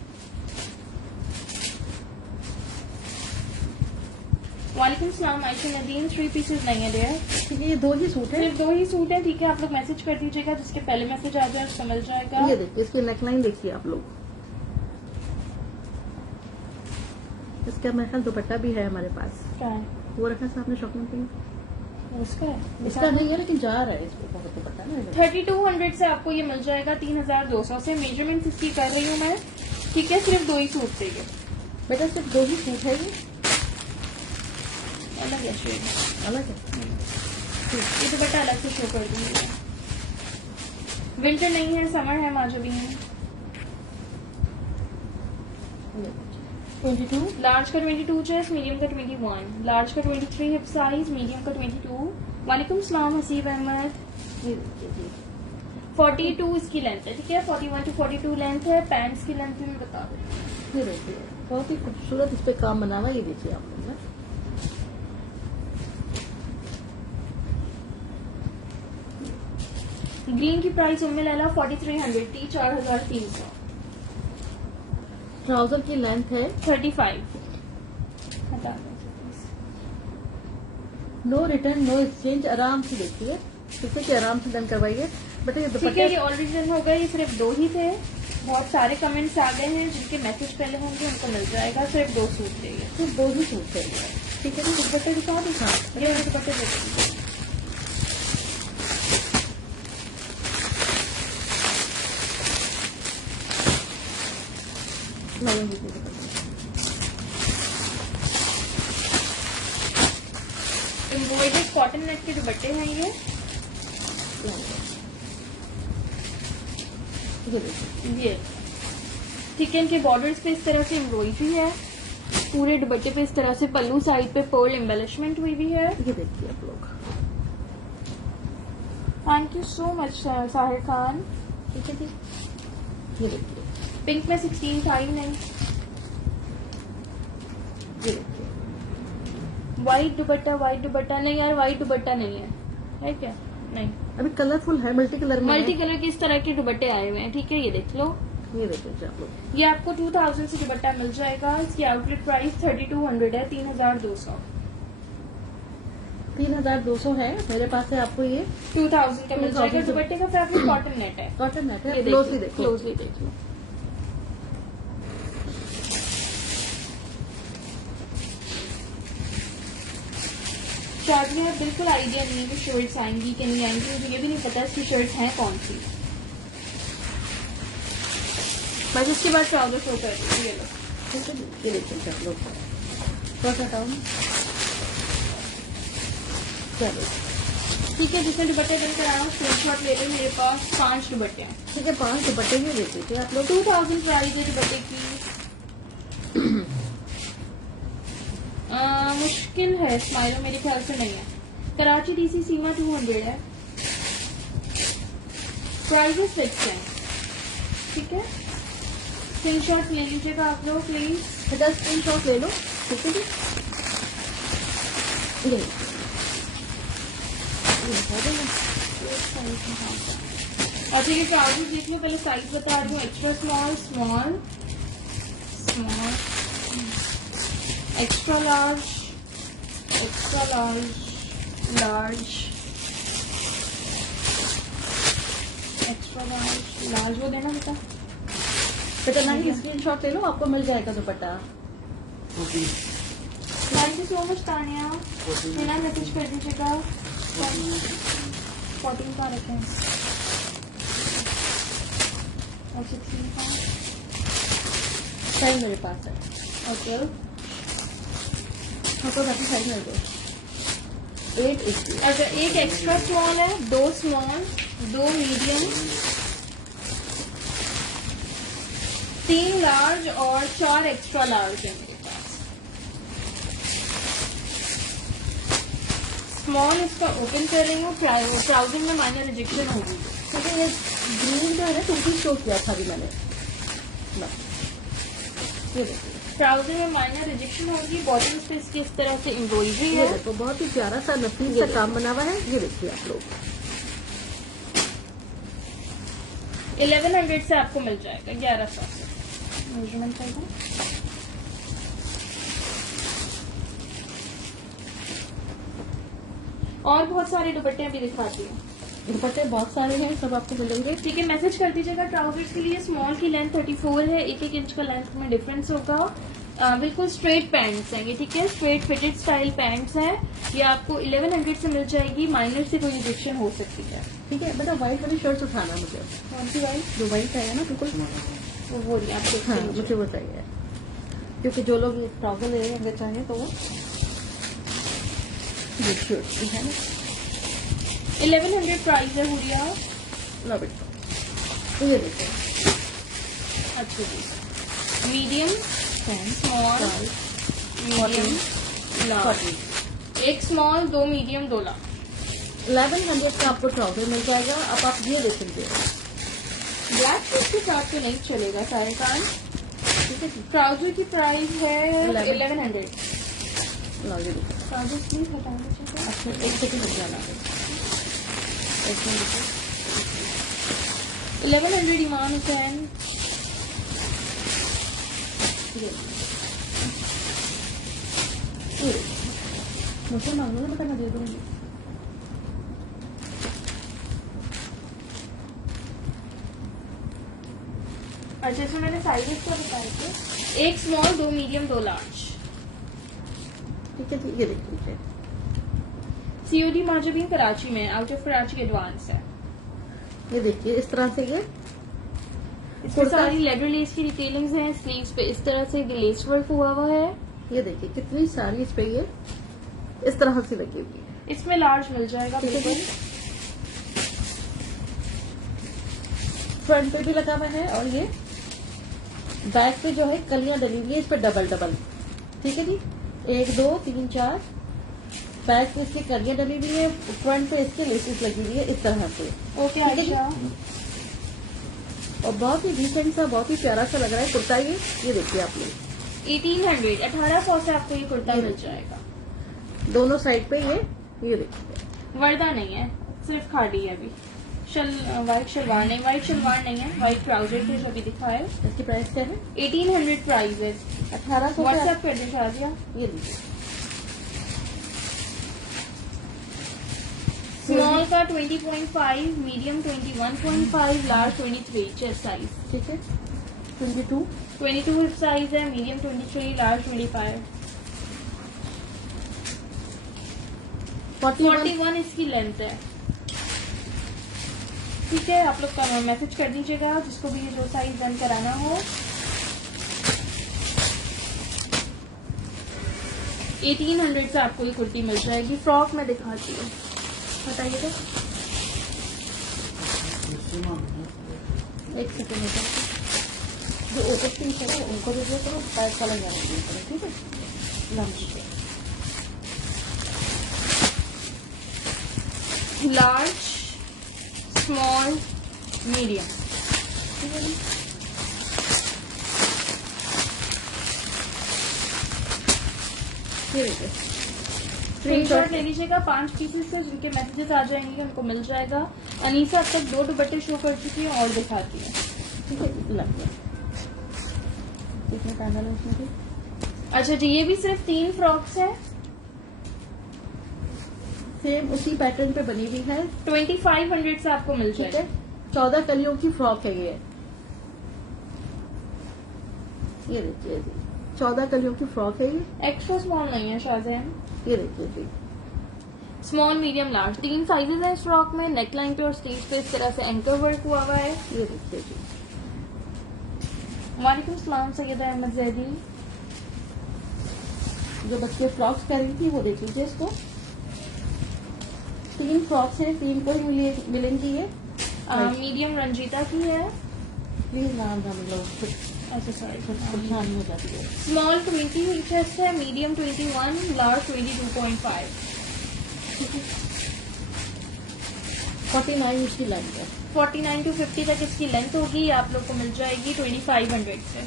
वालेकुम सलाम आयशा नदीम। 3 पीसेज नहीं है देयर। ये 2 ही सूट है। सिर्फ 2 ही सूट है, ठीक है। आप लोग मैसेज कर दीजिएगा, जिसके पहले मैसेज आ जाए उसको मिल जाएगा। ये देखिए, इसकी नेकलाइन देखिए आप लोग। इसका मेरे ख्याल दुपट्टा भी है हमारे पास। क्या है वो रखा था आपने शॉपिंग पे। उसका है? इसका नहीं है, लेकिन जा रहा है इसको बहुत दुपट्टा ना। 3200 से आपको ये मिल जाएगा 3200 से। मेजरमेंट इसकी कर रही हूँ मैं, ठीक है। सिर्फ 2 ही सूट चाहिए बेटा, सिर्फ 2 ही सूट है। ये अलग है शेड, अलग है। ये दुपट्टा अलग से शो कर दूंगी। विंटर नहीं है, समर है माजोबी में। 22 लार्ज का 22 चेस्ट, मीडियम का 21, लार्ज का 23 हिप साइज, मीडियम का 22। वालेकुम सलाम हसीब अहमद। ये देखिए जी। 42 इसकी लेंथ है, ठीक है। 41 to 42 लेंथ है। पैंट्स की लेंथ भी बता दो। ये देखिए, बहुत ही खूबसूरत इस पे काम बना हुआ है। ये देखिए आप लोग ना। ग्रीन की प्राइस उम्मे लैला 4300 टी 4300। ट्राउजर की लेंथ है 35। No return no exchange. आराम से देखिए, किसी के आराम से डन करवाइए। बेटा ये ठीक है, दुपट्टा ये ऑलरेडी डन हो गया। ये सिर्फ 2 ही थे। बहुत सारे कमेंट्स आ गए हैं, जिनके मैसेज पहले होंगे उनको मिल जाएगा। सिर्फ 2 सूट चाहिए। सिर्फ 2 ही सूट है। ठीक है, तो दुपट्टे दिखा दो। हाँ, ये मुझे दुपट्टे दे दीजिए। लाएंगे ये दुपट्टे। एम्ब्रॉयडर्ड कॉटन नेट के दुपट्टे हैं ये। ये देखिए, ये ठीक है। इनके बॉर्डर्स पे इस तरह से एम्ब्रॉयडरी है। पूरे दुपट्टे पे इस तरह से पल्लू साइड पे पर्ल एम्बेलिशमेंट हुई हुई है। ये देखिए आप लोग। Thank you so much Sahir Khan. ठीक है जी, ये देखिए। पिंक में 16 था ही नहीं। ये देखिए, व्हाइट दुपट्टा नहीं यार, व्हाइट दुपट्टा नहीं है क्या? नहीं, अभी कलरफुल है, मल्टी कलर में मल्टी है। कलर के इस तरह के दुपट्टे आए हुए हैं, ठीक है। ये देख लो, ये देखिए आप लोग। ये आपको 2000 से दुपट्टा मिल जाएगा। इसकी आउटलेट प्राइस 3200 है, 3200। 3200 है मेरे पास है। आपको ये 2000 का मिल 2000 जाएगा। दुपट्टे का फैब्रिक कॉटन नेट है। कॉटन नेट है। ये क्लोजली देखो। क्लोजली देख लो। शादियाँ बिल्कुल आइडिया नहीं है कि शर्ट्स आएंगी कि नहीं आएंगी। मुझे ये भी नहीं पता इसकी शर्ट्स हैं कौन सी। बस इसके बाद ट्राउजर शो कर दीजिए। ये लो, ठीक है, ये देखिए आप लोग। थोड़ा सा डाउन। चलो, ठीक है, जिसने दुपट्टे डन कराना स्क्रीनशॉट ले लें, मेरे पास 5 दुपट्टे हैं। ठीक है, 5 दुपट्टे भी देख लीजिए आप लोग। 2000 प्राइस है दुपट्टे की। मुश्किल है स्माइलो, मेरे ख्याल से नहीं है। कराची डीसी सीमा 200 है, प्राइजेस फिक्स हैं। ठीक है, स्क्रीनशॉट ले लीजिएगा आप लोग प्लीज। 10 स्क्रीनशॉट ले लो। ठीक है जी, ये दिखा देना। अच्छा, ये ट्राउजर देख लो, पहले साइज बता रही हूँ। Extra small, small, small, extra large, extra large, large, extra large, large. वो देना बेटा। बेटा नहीं, स्क्रीनशॉट ले लो, आपको मिल जाएगा दुपट्टा। Thank you so much Tania, बिना मैसेज कर दीजिएगा। 14 का रखें और 16 का। साइज मेरे पास है। ओके, आपको बाकी साइज मिल गए। 8 इसकी। अच्छा, एक एक्स्ट्रा स्मॉल है, 2 स्मॉल, 2 मीडियम, 3 लार्ज और 4 एक्स्ट्रा लार्ज है मेरे पास। स्मॉल इसका ओपन कर रही हूँ, ट्राउजर में माइनर रिजेक्शन होगी। ठीक है, ये ग्रीन जो है ना 2 पीस शो किया था अभी मैंने। बस ये देखिए, ट्राउजर में माइनर रिजेक्शन होगी। बॉटम पे इसकी इस तरह से एम्ब्रॉयडरी ये है। देखो बहुत ही प्यारा सा नफीस सा काम बना हुआ है। ये देखिए आप लोग, 1100 से आपको मिल जाएगा, 1100 से। मेजरमेंट कर दूं। और बहुत सारे दुपट्टे भी दिखाती हूँ। दुपट्टे बहुत सारे हैं, सब आपको मिलेंगे। ठीक है, मैसेज कर दीजिएगा ट्राउजर्स के लिए। स्मॉल की लेंथ 34 है, 1-1 इंच का लेंथ में डिफरेंस होगा। बिल्कुल स्ट्रेट पैंट्स हैं ये। ठीक है, स्ट्रेट फिटेड स्टाइल पैंट्स हैं। ये आपको 1100 से मिल जाएगी। माइनर से कोई रिजेक्शन हो सकती है। ठीक है बेटा, व्हाइट वाली शर्ट उठाना मुझे। कौन सी वाइट? जो व्हाइट है ना बिल्कुल, वो आपको। हाँ मुझे वो चाहिए, क्योंकि जो लोग ये ट्राउजर ले लेंगे चाहें तो वो ये शर्ट भी है ना। 1100 प्राइस है हुरिया। लो बेटा, तो ये देखो। अच्छा जी, मीडियम, स्मॉल, 10 मीडियम, लार्ज। एक स्मॉल, 2 मीडियम, 2 लार्ज। 1100 का आपको ट्राउजर मिल जाएगा। अब आप ये देखेंगे, ब्लैक पीस के साथ तो नहीं चलेगा सारे काम। ठीक है जी। ट्राउजर की प्राइस है 1100। लो ये देखो, ट्राउजर प्लीज हटा दीजिएगा। अच्छा एक सेकंड रुक जाना है। 1100 ईमान हुसैन। मुझे मांगो ना बेटा, मैं दे दूंगी। अच्छा, इसमें मैंने साइजेस क्या बताए थे? एक स्मॉल, 2 मीडियम, 2 लार्ज। ठीक है जी, ये देख लीजिए। सीओडी माजबीन कराची में, आउट ऑफ कराची एडवांस है। ये देखिए इस तरह से, ये इसमें सारी लेदर लेस की डिटेलिंग्स हैं। स्लीव्स पे इस तरह से लेस वर्क हुआ हुआ है। ये देखिए कितनी सारी इस पे ये इस तरह से लगी हुई है। इसमें लार्ज मिल जाएगा ठीक है बिल्कुल। जी। फ्रंट पे भी लगा हुआ है और ये बैक पे जो है कलियां डली हुई है, इस पे डबल डबल। ठीक है जी, 1 2 3 4 बैक पे इसकी कलियां डली हुई है, फ्रंट पे इसके लेसेस लगी हुई है इस तरह से। ओके ठीक है जी। आयशा। और बहुत ही डिसेंट सा, बहुत ही प्यारा सा लग रहा है कुर्ता ये देखिए आप लोग। 1800 1800 से आपको ये कुर्ता मिल जाएगा। दोनों साइड पे ये देखिए। वर्दा नहीं है, सिर्फ खाड़ी है अभी। व्हाइट शलवार नहीं, व्हाइट शलवार नहीं है, व्हाइट ट्राउजर थे जो अभी दिखाए। इसकी प्राइस क्या है? 1800 प्राइस है। 1800। व्हाट्सएप कर दे शादिया। ये लीजिए। स्मॉल का 20.5, मीडियम 21.5, लार्ज 23 चेस्ट साइज। ठीक है, 22 साइज है, मीडियम 23, लार्ज 25। 41 इसकी लेंथ है। ठीक है, आप लोग का मैसेज कर दीजिएगा जिसको भी जो साइज रन कराना हो। 1800 से आपको ये कुर्ती मिल जाएगी। फ्रॉक में दिखाती हूँ। हटाइएगा, एक सेकेंड होता है। जो ओपन पीस है ना उनको दे दिया करो, बैक वाला जाने दिया करो, ठीक है। लंबी पे लार्ज, स्मॉल, मीडियम। ठीक है जी। ये देखिए स्क्रीनशॉट ले लीजिएगा 5 पीसेस से, जिनके मैसेजेस आ जाएंगे उनको मिल जाएगा। अनीसा अब तक 2 दुपट्टे शो कर चुकी है और दिखाती है। ठीक है, लग गया। कितने पैनल है उसमें भी? अच्छा जी, ये भी सिर्फ 3 फ्रॉक्स है, सेम उसी पैटर्न पे बनी हुई है, 2500 से आपको मिल ठीक जाएगा। है। 14 कलियों की फ्रॉक है ये देखिए जी, 14 कलियों की फ्रॉक है ये। एक्स्ट्रा स्मॉल नहीं है शाहजहान। ये देखिए जी, स्मॉल, मीडियम, लार्ज 3 साइजेस हैं इस फ्रॉक में। नेकलाइन पे और स्लीव्स पे इस तरह से एंकर वर्क हुआ हुआ है। ये देखिए जी। वालेकुम सलाम सैयदा अहमद जैदी। जो बच्चे फ्रॉक्स कह रही थी वो देख लीजिए इसको। 3 फ्रॉक्स हैं, 3 को ही मिलेंगी ये। मीडियम रंजीता की है। प्लीज नाम ना मतलब अच्छा सॉरी, परेशानी हो जाती है। स्मॉल 20 इंचेस है, मीडियम 21, लार्ज 22.5। 49 इसकी लेंथ है। 49 to 50 तक इसकी लेंथ होगी। आप लोग को मिल जाएगी 2500 से।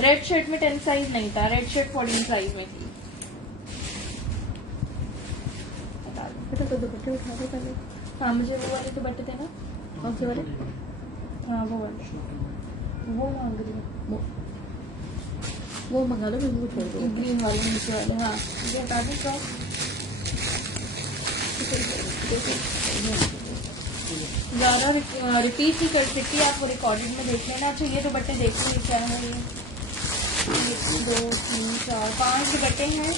रेड शर्ट में 10 साइज नहीं था, रेड शर्ट 14 साइज में थी। बेटा तो दुपट्टे उठा दो पहले। हाँ, मुझे वो वाले दुपट्टे देना। कौन से वाले? हाँ वो वाले, वो मांग रही हूँ, वो मंगा लो, मुझे छोड़ दो। ग्रीन वाले, नीचे वाले। हाँ ये हटा दी फ्रॉक। ज्यादा रिपीट नहीं कर सकती, आप वो रिकॉर्डेड में देख लेना। अच्छा ये दुपट्टे देखिए क्या है। ये 1 2 3 4 5 दुपट्टे हैं,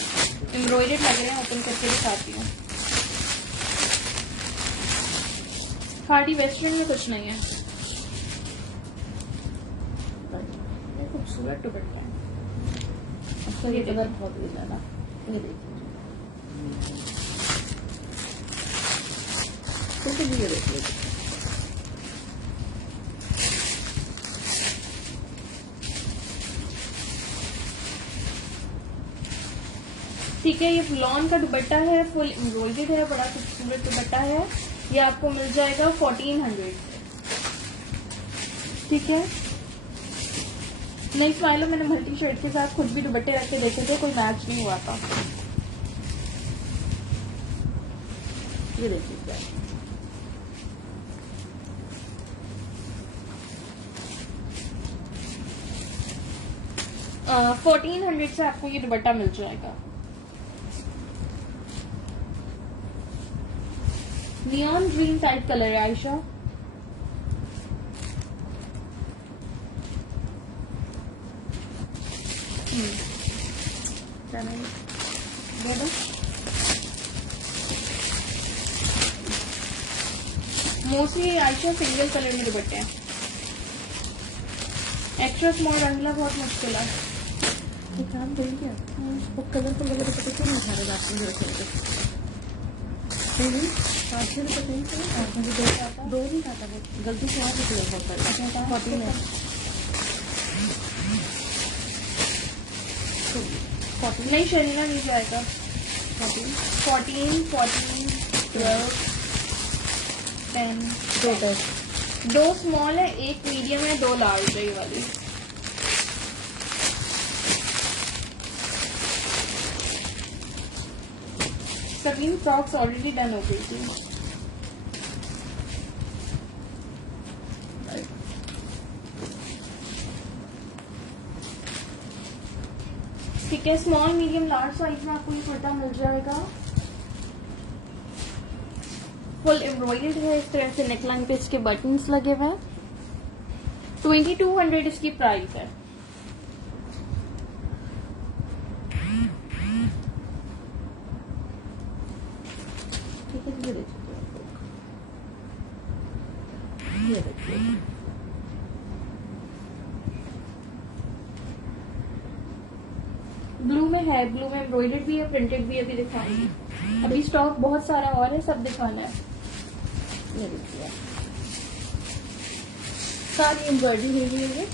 एम्ब्रॉयडर्ड लग रहे हैं। ओपन करके दिखाती हूँ। खाड़ी वेस्टर्न में कुछ नहीं है, ये खूबसूरत दुपट्टा है। अच्छा ये कलर बहुत ही ज्यादा, ये देखिए तो ये देखिए। ठीक है, ये लॉन का दुपट्टा है, फुल एम्ब्रॉयडर्ड है, बड़ा खूबसूरत दुपट्टा है। ये आपको मिल जाएगा 1400 से। ठीक है, नहीं स्माइलो, मैंने मल्टी शर्ट के साथ खुद भी दुपट्टे रख के देखे थे, कोई मैच नहीं हुआ था। ये देखिए क्या 1400 से आपको ये दुपट्टा मिल जाएगा। नियॉन ग्रीन टाइप कलर है आयशा। क्या नहीं दे दो। मोस्टली आयशा सिंगल कलर में दुपट्टे हैं। एक्स्ट्रा स्मॉल रंगला बहुत मुश्किल है। ये काम करेंगे वो कलरफुल वगैरह पता क्यों नहीं खा रहे रात में रखे नहीं 5-6 रुपये नहीं चाहिए। मुझे दो नहीं खाता वो गलती से और निकल होता है। 14 है, 14 नहीं, शरीरा नहीं जाएगा। 14 12 10 दो 10 2 स्मॉल है, 1 मीडियम है, 2 लार्ज है ये वाली। सभी फ्रॉक्स ऑलरेडी डन हो गई थी। ठीक है, स्मॉल मीडियम लार्ज साइज में आपको ये कुर्ता मिल जाएगा। फुल एम्ब्रॉयडर्ड है, इस तरह से नेकलाइन पे इसके बटन्स लगे हुए हैं। 2200 इसकी प्राइस है। ठीक है, ये देखिए ये देखिए ब्लू में है, ब्लू में एम्ब्रॉयडर्ड भी है, प्रिंटेड भी है, अभी दिखाएंगे। अभी स्टॉक बहुत सारा और है, सब दिखाना है। ये देखिए सारी एम्ब्रॉयडरी हुई हुई है।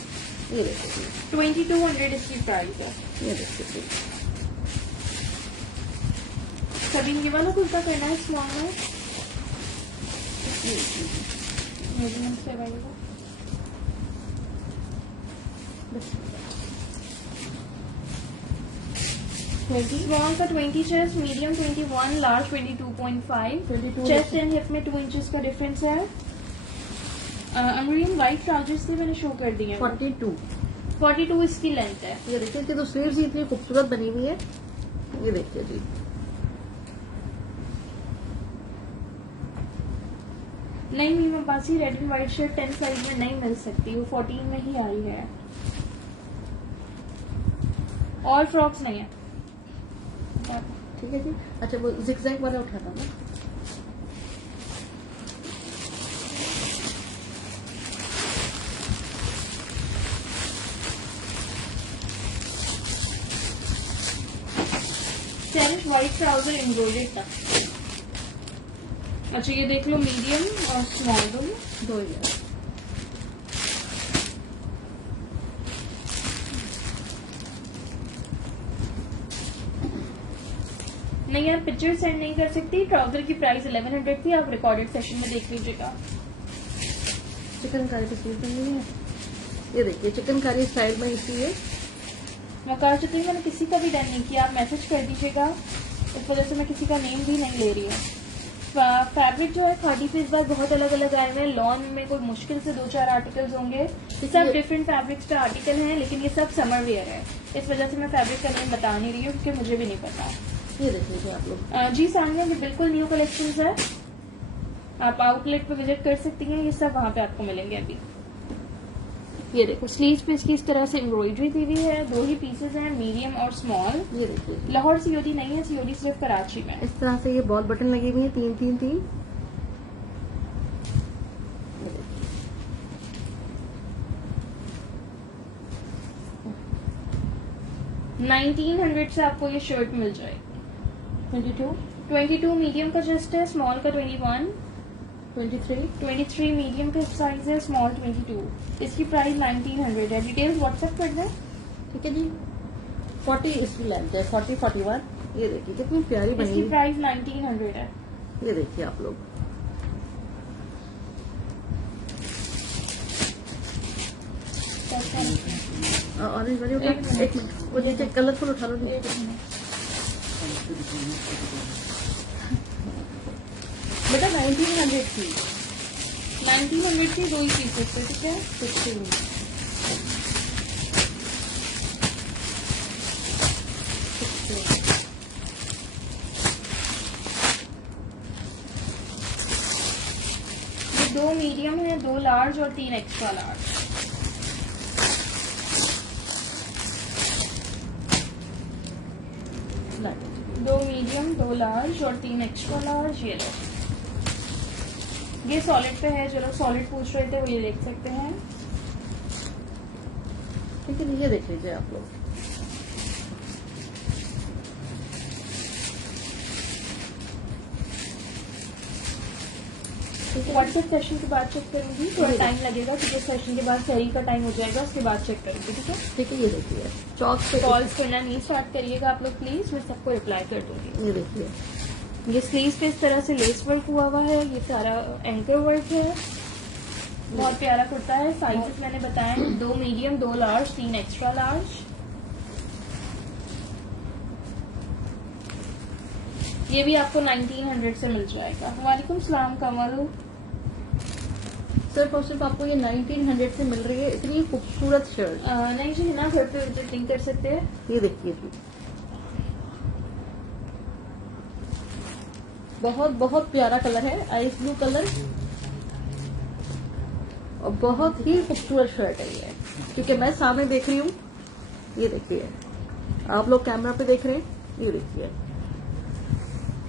ये देखिए 2200 इसकी प्राइस है। ये देखिए सभी ये वाला कुर्ता करना है स्मॉल में, ये देखिए। मेजरमेंट से अवेलेबल। स्मॉल का 20 chest, medium 21, large 22.5, 22 chest and hip में 2 इंचेस का डिफरेंस है। अमरीन वाइट ट्राउजर्स से मैंने शो कर दिए। 42 इसकी लेंथ है। ये देखिए इसकी तो स्लीव्स ही इतनी खूबसूरत बनी हुई है। ये देखिए जी नहीं मीमा बासी red and white shirt 10 size में नहीं मिल सकती, वो 14 में ही आई है। और फ्रॉक्स नहीं है। ठीक है जी। अच्छा वो जिगजैग वाला उठाना ना। चेरिश व्हाइट ट्राउजर एम्ब्रॉयडर्ड था। अच्छा ये देख लो, मीडियम और स्मॉल दो ही है। नहीं यार पिक्चर सेंड नहीं कर सकती। ट्राउजर की प्राइस 1100 थी, आप रिकॉर्डेड सेशन में देख लीजिएगा। चिकनकारी की स्लीव बनी है। ये देखिए चिकनकारी स्टाइल में इसी है। मकार चित्री मैंने किसी का भी डन नहीं किया, आप मैसेज कर दीजिएगा, इस वजह से मैं किसी का नेम भी नहीं ले रही हूँ। फैब्रिक जो है 30 पीस बाद बहुत अलग अलग आए हुए हैं। लॉन में कोई मुश्किल से 2-4 आर्टिकल्स होंगे, सब डिफरेंट फैब्रिक्स का आर्टिकल हैं, लेकिन ये सब समर वेयर है, इस वजह से मैं फैब्रिक का नेम बता नहीं रही हूँ क्योंकि मुझे भी नहीं पता। ये देखिए आप लोग जी सामने ये बिल्कुल न्यू कलेक्शंस है, आप आउटलेट पे विजिट कर सकती हैं, ये सब वहाँ पे आपको मिलेंगे। अभी ये देखो स्लीव्स पे इसकी इस तरह से एम्ब्रॉयडरी दी हुई है। 2 ही पीसेस हैं, मीडियम और स्मॉल। ये देखिए लाहौर सीओडी नहीं है, सीओडी सिर्फ कराची में। इस तरह से ये बॉल बटन लगी हुई है, 3-3-3। 1900 से आपको ये शर्ट मिल जाएगी। 22 मीडियम का जस्ट है, स्मॉल का 21, 23 मीडियम का साइज है, स्मॉल 22। इसकी प्राइस 1900 है। डिटेल्स व्हाट्सएप कर दें। ठीक है जी। 40 इसकी लेंथ है, 40-41। ये देखिए कितनी प्यारी बनी इसकी है। प्राइस 1900 है। ये देखिए आप लोग ऑरेंज वाली उठा। एक मिनट वो नीचे कलरफुल उठा लो। बेटा 1900 थी। 1900 की 2 ही पीसेस थे, ठीक है। 16 ये 2 मीडियम है, 2 लार्ज और 3 extra large. Light 2 medium, 2 large और 3 एक्स्ट्रा लार्ज। ये लो, ये सॉलिड पे है, जो लोग सॉलिड पूछ रहे थे वो ये देख सकते हैं। ठीक है, ये देख लीजिए आप लोग। व्हाट्सएप सेशन के बाद चेक करूंगी, थोड़ा टाइम लगेगा क्योंकि सेशन के बाद सहरी का टाइम हो जाएगा, उसके बाद चेक करूंगी। ठीक है, ठीक है, ये देखिए चौक पे कॉल्स करना नहीं स्टार्ट करिएगा आप लोग प्लीज, मैं सबको रिप्लाई कर दूंगी। ये देखिए ये स्लीव्स पे इस तरह से लेस वर्क हुआ हुआ है, ये सारा एंकर वर्क है, बहुत प्यारा कुर्ता है। साइजेस मैंने बताए, 2 मीडियम, 2 लार्ज, 3 एक्स्ट्रा लार्ज। ये भी आपको 1900 से मिल जाएगा। वालेकुम सलाम कमल। सिर्फ और सिर्फ आपको ये 1900 से मिल रही है, इतनी खूबसूरत शर्ट। नहीं जी ना, घर पे विजिट नहीं कर सकते। ये देखिए जी, बहुत बहुत प्यारा कलर है, आइस ब्लू कलर, और बहुत ही खूबसूरत शर्ट है ये, क्योंकि मैं सामने देख रही हूँ। ये देखिए, आप लोग कैमरा पे देख रहे हैं। ये देखिए,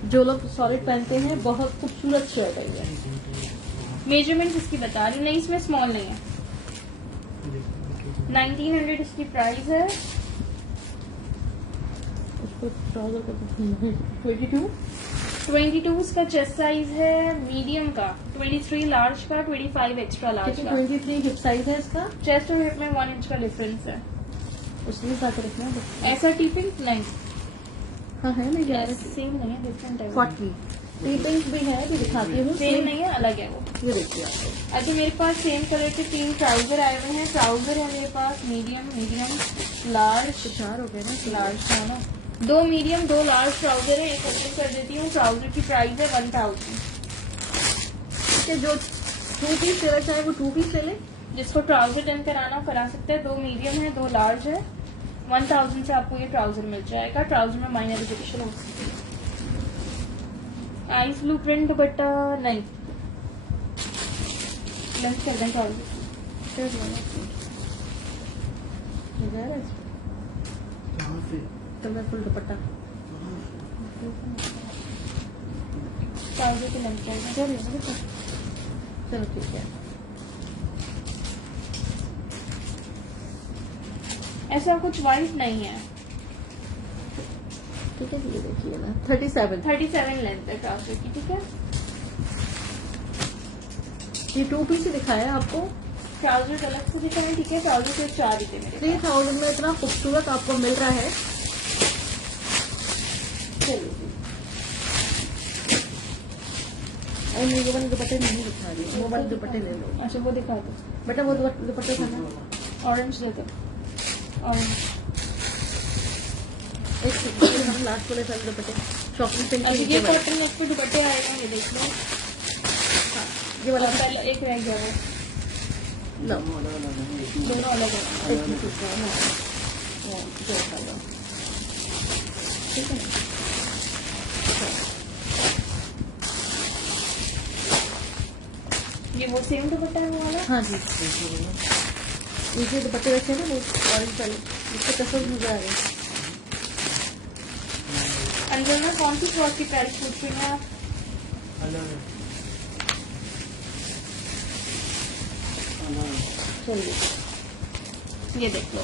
जो लोग सॉलिड पहनते हैं, बहुत खूबसूरत शर्ट है ये। मेजरमेंट इसकी बता रही हूँ, नहीं इसमें स्मॉल नहीं है। 1900 इसकी प्राइस है। उसको ट्राउजर का 22 22 का चेस्ट साइज है मीडियम का, 23 लार्ज का, 25 एक्स्ट्रा लार्ज ठीक है। का। 23 हिप साइज है इसका। चेस्ट और हिप में 1 इंच का डिफरेंस है। उसके हिसाब से रखना है। ऐसा टीपिंग नहीं, हाँ है नहीं जा रहा। सेम नहीं है, डिफरेंट है। 40 टीपिंग भी है, भी दिखाती हूँ। सेम नहीं है, अलग है वो। ये देखिए आप। अच्छा मेरे पास सेम कलर के 3 ट्राउजर आए हुए हैं। ट्राउजर है मेरे पास मीडियम, लार्ज, तो 4 हो गए ना। लार्ज था ना। 2 मीडियम 2 लार्ज ट्राउजर है। एक ओपन कर देती हूँ। ट्राउजर की प्राइस है 1000। ठीक है, जो 2 पीस लेना चाहे वो 2 पीस ले ले। जिसको ट्राउजर डन कराना हो करा सकते हैं। 2 मीडियम है 2 लार्ज है। 1000 से आपको ये ट्राउजर मिल जाएगा। ट्राउजर में माइनर रिजेक्शन हो सकती है। आइस ब्लू प्रिंट दुपट्टा नहीं, लंच कर दें ट्राउजर। कलरफुल दुपट्टा ट्राउजर के लंच कर दें। चलो ठीक है। ऐसा कुछ वाइट नहीं है। ठीक है, ये देखिए ना 37। 37 लेंथ है ट्राउजर की। ठीक है, ये 2 पीस ही दिखाया आपको। ट्राउजर अलग से दिखा है। ठीक है, ट्राउजर सिर्फ 4 ही थे मेरे 3000 में इतना खूबसूरत आपको मिल रहा है। चलिए जी। और ये वाले दुपट्टे नहीं दिखा रही, वो वाले दुपट्टे ले लो। पास। अच्छा वो दिखा दो। बेटा वो दुपट्टे था ना, ऑरेंज दे दो। ऑरेंज एक सेकंड, हम लास्ट वाले सारे दुपट्टे शॉपिंग पिंक अच्छा के ये नीचे वाले। कॉटन नेक पे दुपट्टे आएगा, ये देख लो। ये वाला और पहले एक रह गया वो, लो, दोनों अलग है। एक ही चीज है ना, वो जो वाला। ठीक है ना? ये वो सेम दुपट्टा है वो वाला। हाँ जी, ये जो दुपट्टे रखे हैं ना वो ऑरेंज वाले, इसके कसम नजर आ रहे हैं। अंदर में कौन सी फ्रॉक की प्राइस पूछ रही हैं आप? चलिए, ये देख लो,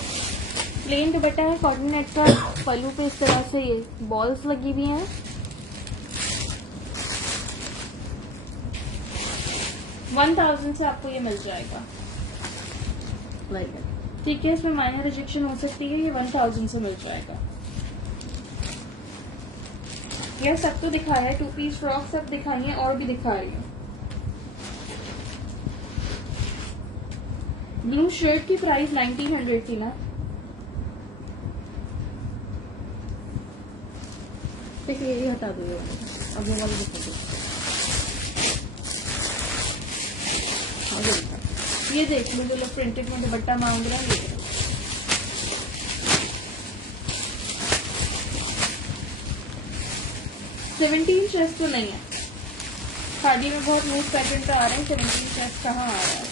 प्लेन दुपट्टा है कॉटन नेट का। पल्लू पे इस तरह से ये बॉल्स लगी हुई हैं। 1000 से आपको ये मिल जाएगा। लाइक ठीक है, इसमें माइनर रिजेक्शन हो सकती है। ये 1000 से मिल जाएगा। यह सब तो दिखाया है, 2 पीस फ्रॉक सब दिखाई है, और भी दिखा रही हूँ। ब्लू शर्ट की प्राइस 1900 थी ना। ठीक है, ये हटा दो, ये वाले अब ये वाले दिखा दो। हाँ, ये दिखा। ये देख लो, जो लोग प्रिंटेड में दुपट्टा मांग रहे हैं, ये 17 चेस्ट तो नहीं है। खादी में बहुत लूज पैटर्न तो आ रहे हैं। 17 चेस्ट कहाँ आ रहा है?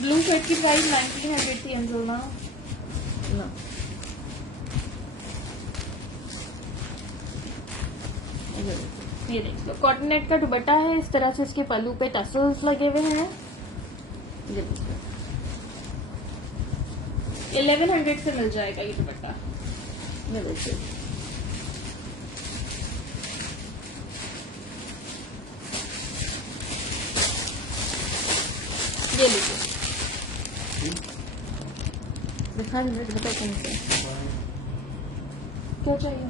ब्लू शर्ट की प्राइस 1900 थी अंजुमा। ना ये देख लो, कॉटन नेट का दुपट्टा है। इस तरह से इसके पल्लू पे टसल्स लगे हुए हैं। ये देखिए, 1100 से मिल जाएगा ये दुपट्टा। ये देखिए, ये लीजिए। दिखा दो, बताओ कौन सा क्या चाहिए?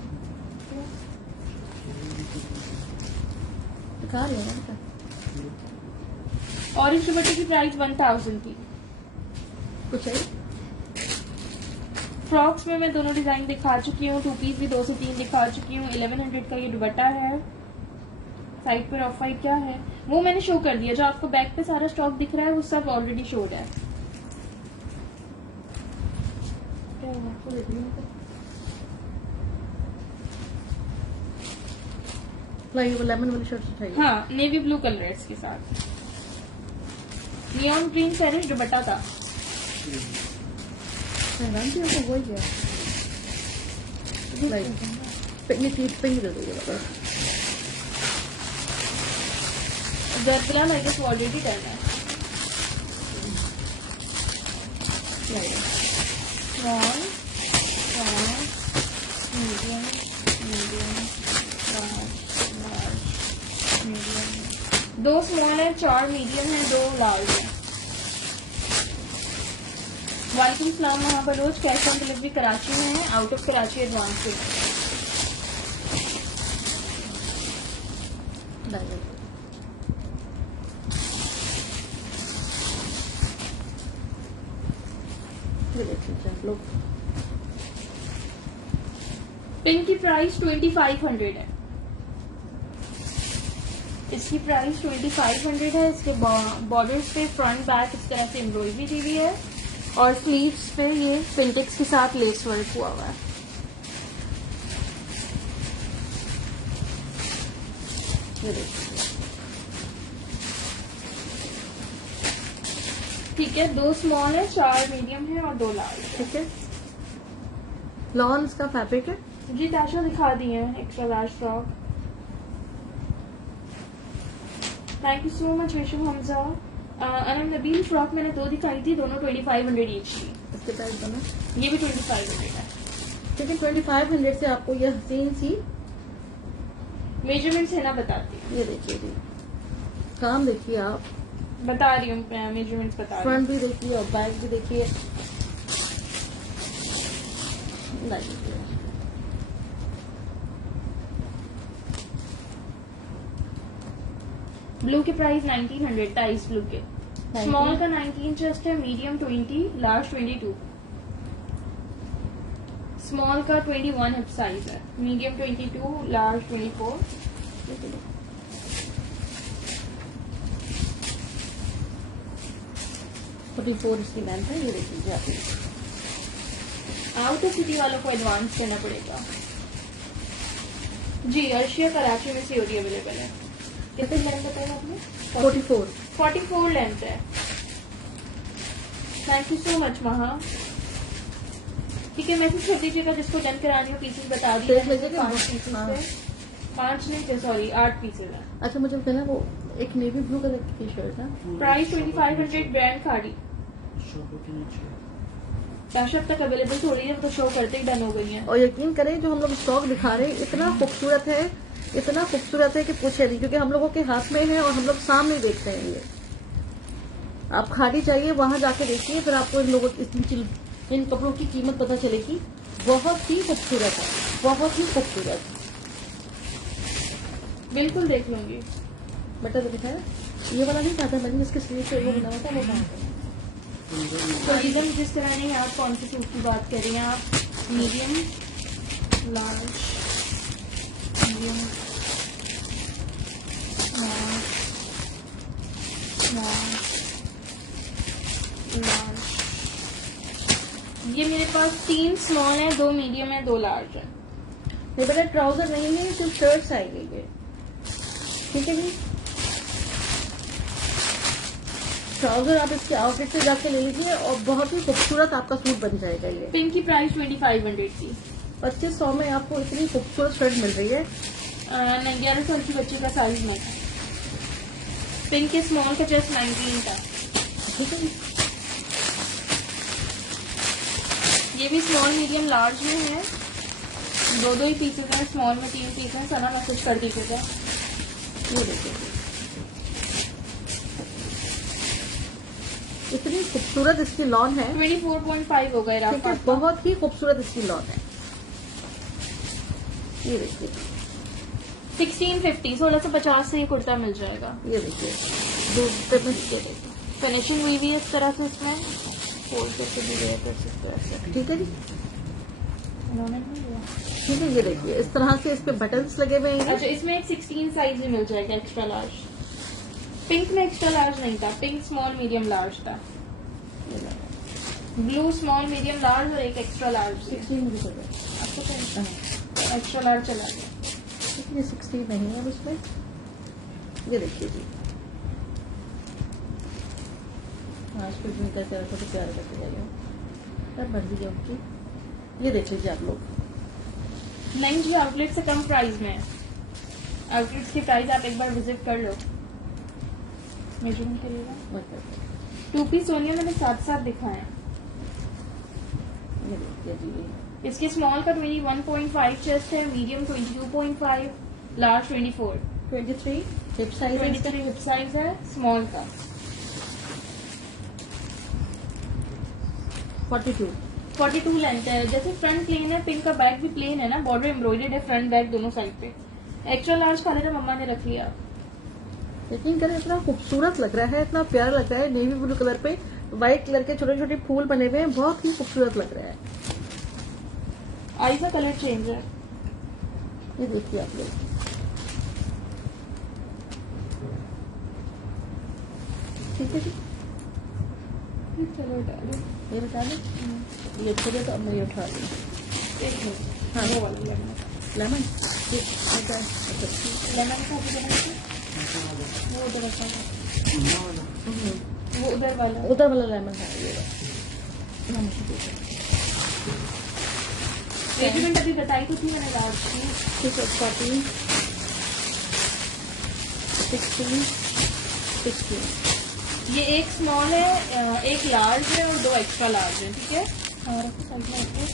दिखा रही है ना। ऑरेंज दुपट्टे की प्राइस 1000 थी। कुछ है फ्रॉक्स में मैं दोनों डिजाइन दिखा चुकी हूँ। 2 पीस भी 2 से 3 दिखा चुकी हूँ। 1100 का ये दुपट्टा है। साइड पर ऑफ वाइट क्या है वो मैंने शो कर दिया। जो आपको बैक पे सारा स्टॉक दिख रहा है वो सब ऑलरेडी शोड है। क्या हुआ? आपको देख लिया? लाइक वो लेमन वाली शर्ट चाहिए। हाँ, नेवी ब्लू कलर है इसके साथ। नियॉन ग्रीन सैनिश दुपट्टा था। हैरान थी आपको, वही गया लाइक पिकनिक चीज पे ही दे दो ये वाला। गर्बला आई गेस ऑलरेडी डन है। Like small, medium, medium, large, 2 small है, 4 मीडियम है, 2 लार्ज है। वालेकुम सलाम महाबलोच, कैश ऑन डिलीवरी कराची में है, आउट ऑफ कराची एडवांस पे। लोग पिंक की प्राइस 2500 है। इसकी प्राइस 2500 है। इसके बॉर्डर्स पे फ्रंट बैक इस तरह से एम्ब्रॉयडरी दी हुई है और स्लीव्स पे ये पिंटेक्स के साथ लेस वर्क हुआ हुआ है। ये देखिए, ठीक है, 2 स्मॉल है, 4 मीडियम है और 2 लार्ज है। ठीक है। लॉन इसका फैब्रिक है। जी ताशा दिखा दी है extra large frock. Thank you so much Vishu Hamza. Anam Nabeel frock मैंने 2 दिखाई थी, दोनों 2500 ईच थी। इसके प्राइस बना, ये भी 2500 है। ठीक है। 2500 से आपको यह हसीन सी मेजरमेंट्स है ना, बताती हूँ। ये देखिए जी, काम देखिए आप, बता रही हूँ, मेजरमेंट्स बता रही हूँ। फ्रंट भी देखिए और बैक भी देखिए। ब्लू की प्राइस 1900, टाइस ब्लू के। स्मॉल का 19 चेस्ट है, मीडियम 20, लार्ज 22। स्मॉल का 21 हिप साइज है, मीडियम 22, लार्ज 24। 44 इसकी लेंथ है। ये देखिए आप, आउट ऑफ सिटी वालों को एडवांस करना पड़ेगा। जी अर्शिया कराची में सीओडी अवेलेबल है। कितने लेंथ बताया आपने? 44। 44 लेंथ है। थैंक यू सो मच महा। ठीक है, मैसेज कर दीजिएगा जिसको डन करानी हो। पीसेस बता देख दिए, लीजिएगा। 5 पीसेस हाँ। है, 5 नहीं थे, सॉरी 8 पीसेस है। अच्छा, मुझे कहना वो एक नेवी ब्लू कलर की शर्ट है। प्राइस 2500, ब्रांड खाड़ी। ताशा अब तक अवेलेबल थोड़ी है, तो शो करते ही डन हो गई है। और यकीन करें, जो हम लोग स्टॉक दिखा रहे हैं इतना खूबसूरत है, इतना खूबसूरत है कि पूछे नहीं, क्योंकि हम लोगों के हाथ में है और हम लोग सामने देखते हैं। ये आप खाली चाहिए वहां जाके देखिए, फिर आपको इन लोगों इन कपड़ों की कीमत पता चलेगी। बहुत ही खूबसूरत है, बहुत ही खूबसूरत। बिल्कुल देख लूंगी। बटर दिखाया, ये वाला नहीं चाहता मैंने, इसके स्लीव से वो बना हुआ था, वो कहाँ था? तो एकदम जिस तरह नहीं, आप कौन से सूट की बात कर रही हैं आप? Medium, large, medium, large. ये मेरे पास 3 स्मॉल है, 2 मीडियम है, 2 लार्ज है। ये बेटा ट्राउजर नहीं है, सिर्फ शर्ट्स आएंगे ये। ठीक है जी, ट्राउजर आप इसके आउटलेट से जाके ले लीजिए और बहुत ही खूबसूरत आपका सूट बन जाएगा। ये पिंक की प्राइस 2500 थी। 2500 में आपको इतनी खूबसूरत शर्ट मिल रही है। 11 साल की बच्ची का साइज में था। पिंक के स्मॉल का जस्ट 19 था। ठीक है जी, ये भी स्मॉल मीडियम लार्ज में है, 2 ही पीसेस हैं, स्मॉल में 3 पीस हैं। सना मैसेज कर दीजिएगा। ये देखिए इतनी खूबसूरत इसकी लॉन है। 24.5 हो गए ठीक है, बहुत ही खूबसूरत इसकी लॉन है। ये देखिए 1650, 1650 से ये कुर्ता मिल जाएगा। ये देखिए दूसरे में ये देखिए। फिनिशिंग हुई हुई है इस तरह से, इसमें फोल्ड करके भी वेयर कर सकते हो ऐसे। ठीक है जी, उन्होंने नहीं लिया। ठीक है। ये देखिए इस तरह से इस पे बटन्स लगे हुए हैं। अच्छा, इसमें एक 16 साइज भी मिल जाएगा, एक्स्ट्रा लार्ज। पिंक में एक्स्ट्रा लार्ज नहीं था, पिंक स्मॉल मीडियम लार्ज था। ब्लू स्मॉल मीडियम लार्ज और एक एक्स्ट्रा लार्ज। 16 मुझे पता है। आपको क्या एक्स्ट्रा लार्ज चला गया? ये 16 नहीं है उसमें। ये देखिए जी, आज कुछ नहीं करते रखो तो प्यार करते जाइए, कर मर्जी है उनकी। ये देख लीजिए आप लोग। नहीं जी, आउटलेट से कम प्राइस में है। आउटलेट की प्राइस आप एक बार विजिट कर लो। मेजरमेंट करिएगा। 2 पीस सोनिया मैंने साथ साथ दिखाए। ये देखिए जी, इसके स्मॉल का 21.5 चेस्ट है, मीडियम 22.5, लार्ज 24। 23 हिप साइज है इसका। 23 हिप साइज है स्मॉल का। 42 लेंथ है। जैसे फ्रंट प्लेन है, पिंक का बैक भी प्लेन है ना, बॉर्डर एम्ब्रॉयडर्ड है फ्रंट बैक दोनों साइड पे। एक्स्ट्रा लार्ज कलर है, मम्मा ने रख लिया। लेकिन कलर इतना खूबसूरत लग रहा है, इतना प्यारा लग रहा है। नेवी ब्लू कलर पे व्हाइट कलर के छोटे छोटे फूल बने हुए हैं, बहुत ही खूबसूरत लग रहा है। आई का कलर चेंज है। ये देखिए आप लोग, ठीक है जी। चलो डालो। ये बता दें, ये छोटे तो अब मैं ये उठा ली। एक मिनट। हाँ। वो वाला लेमन। लेमन लेमन का भी बनाया था? वो उधर रखा था। वो उधर वाला। उधर वाला लेमन है ये वाला। हाँ, मुझे दे दो। मेजरमेंट अभी बताई तो थी मैंने लार्ज की। 14 16 16। ये एक स्मॉल है, एक लार्ज है और 2 एक्स्ट्रा लार्ज है। ठीक है, और रखो साइड में रखो।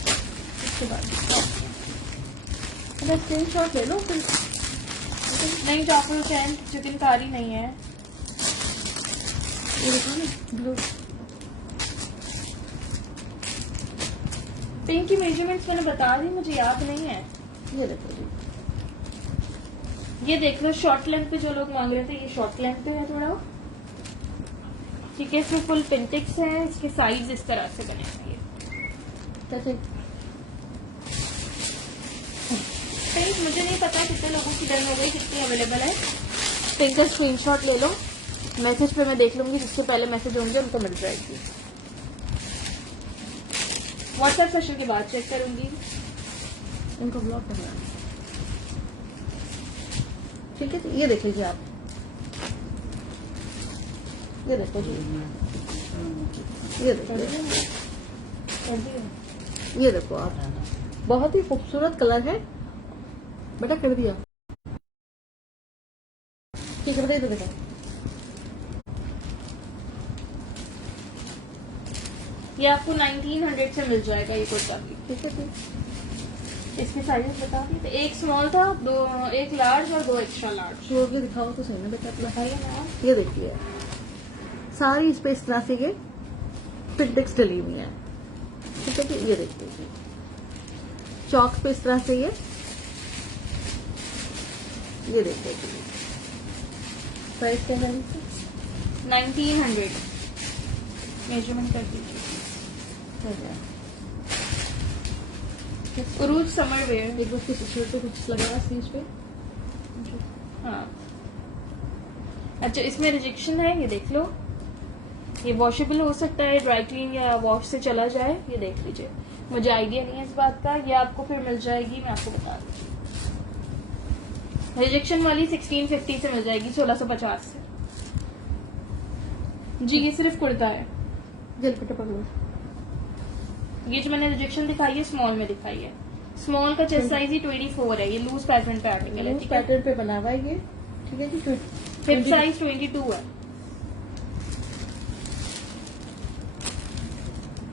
इसके बाद अगर स्क्रीन शॉट ले लो फिर। नहीं, चाकू चैन चिकनकारी नहीं है। ये देखो ना ब्लू। पिंक की मेजरमेंट्स मैंने बता दी, मुझे याद नहीं है। ये देखो जी, ये देख लो, शॉर्ट लेंथ पे जो लोग मांग रहे थे, ये शॉर्ट लेंथ पे है थोड़ा। ठीक है, इसमें फुल पिंटिक्स है। इसके साइज इस तरह से बने हुए हैं। कैसे? पिंक मुझे नहीं पता कितने लोगों की डन हो गई, कितनी अवेलेबल है। पिंक का स्क्रीनशॉट ले लो, मैसेज पे मैं देख लूंगी, जिससे पहले मैसेज होंगे उनको मिल जाएगी। व्हाट्सएप सेशन के बाद चेक करूंगी। इनको ब्लॉक करना है। ठीक है जी, ये देख लीजिए आप। ये देखो जी, ये देखो, ये देखो आप, बहुत ही खूबसूरत कलर है। बेटा कर दिया, ठीक है बताइए तो देखो। ये आपको 1900 से मिल जाएगा ये कुर्ता भी। ठीक है जी, इसके साइजेस बता दी तो एक स्मॉल था, एक लार्ज और 2 एक्स्ट्रा लार्ज। छोड़ के दिखाओ तो सही ना बेटा अपना। बताइए ना। ये देखिए, सारी इस पे इस तरह से ये पिंटेक्स डली हुई है। ठीक है जी, ये देखिए जी, चौक पे इस तरह से ये देखिए जी। प्राइस क्या है? 1900 मेजरमेंट कर दीजिए। उरूज समर वेयर। एक बार किसी शर्ट पे कुछ लगा स्लीव्स पे। हाँ, अच्छा, इसमें रिजेक्शन है, ये देख लो। ये वॉशेबल हो सकता है, ड्राई क्लीन या वॉश से चला जाए, ये देख लीजिए। मुझे आइडिया नहीं है इस बात का, ये आपको फिर मिल जाएगी, मैं आपको बता दूंगी। रिजेक्शन वाली 1650 से मिल जाएगी, 1650 से। जी, ये सिर्फ कुर्ता है। जल पे टपक लो। ये जो मैंने रिजेक्शन दिखाई है स्मॉल में दिखाई है। स्मॉल का चेस्ट साइज ही 24 है। ये लूज पैटर्न पे आर्टिकल है। ठीक है, पैटर्न पे बना हुआ है ये। ठीक है जी, हिप साइज 22 है,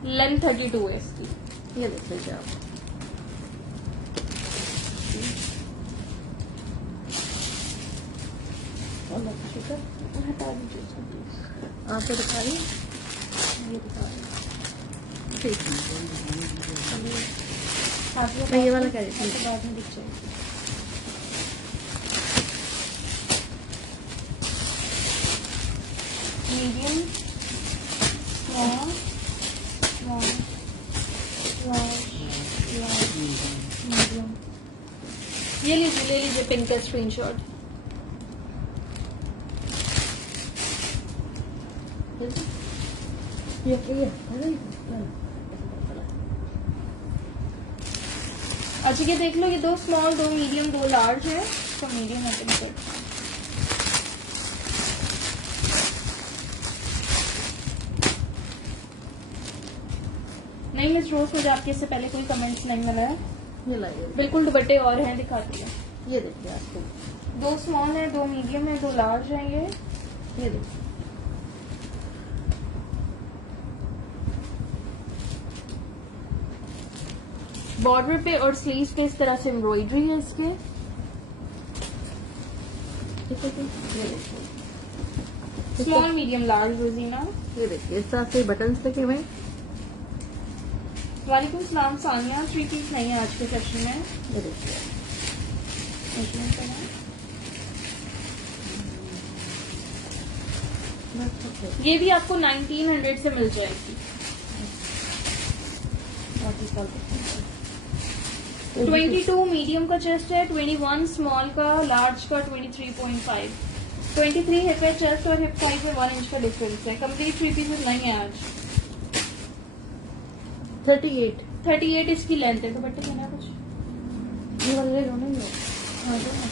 लेंथ 32 है इसकी। ये देख लीजिए आप। और हटा दीजिए इसको प्लीज। आप तो दिखा रही ये दिखा रही हूँ। ठीक हाथ मैं ये वाला कह रही थी। तो बाद में दिख जाएगी। Medium, small, small, large, large, medium. ये लीजिए, ले लीजिए पिन का स्क्रीनशॉट। ये अच्छा, ये देख लो, ये 2 स्मॉल, 2 मीडियम, 2 लार्ज है। तो मीडियम ओपन कर। नहीं मिस रोज, मुझे आपके इससे पहले कोई कमेंट्स नहीं मिला है। ये लाइए, बिल्कुल दुपट्टे और हैं, दिखाती है। ये देखिए आपको। 2 स्मॉल है, 2 मीडियम है, 2 लार्ज है। ये देखिए, बॉर्डर पे और स्लीव्स पे इस तरह से एम्ब्रॉयडरी है इसके। ठीक है जी, ये देखिए स्मॉल मीडियम लार्ज रोजीना। ये देखिए इस तरह से बटन्स लगे हुए हैं। वालेकुम सलाम सानिया, 3 पीस नहीं है आज के सेशन में। ये देखिए मेजरमेंट करना। बस ओके। ये भी आपको 1900 से मिल जाएगी। और भी कल 22 मीडियम का चेस्ट है, 21 स्मॉल का, लार्ज का 23.5, 23 हिप है चेस्ट और हिप साइज में 1 इंच का डिफरेंस है। कंप्लीट 3 पीसेस नहीं है आज। 38 38 इसकी लेंथ है। दुपट्टे के ना कुछ ये वाले ले लो ना ये। हाँ, दो ना।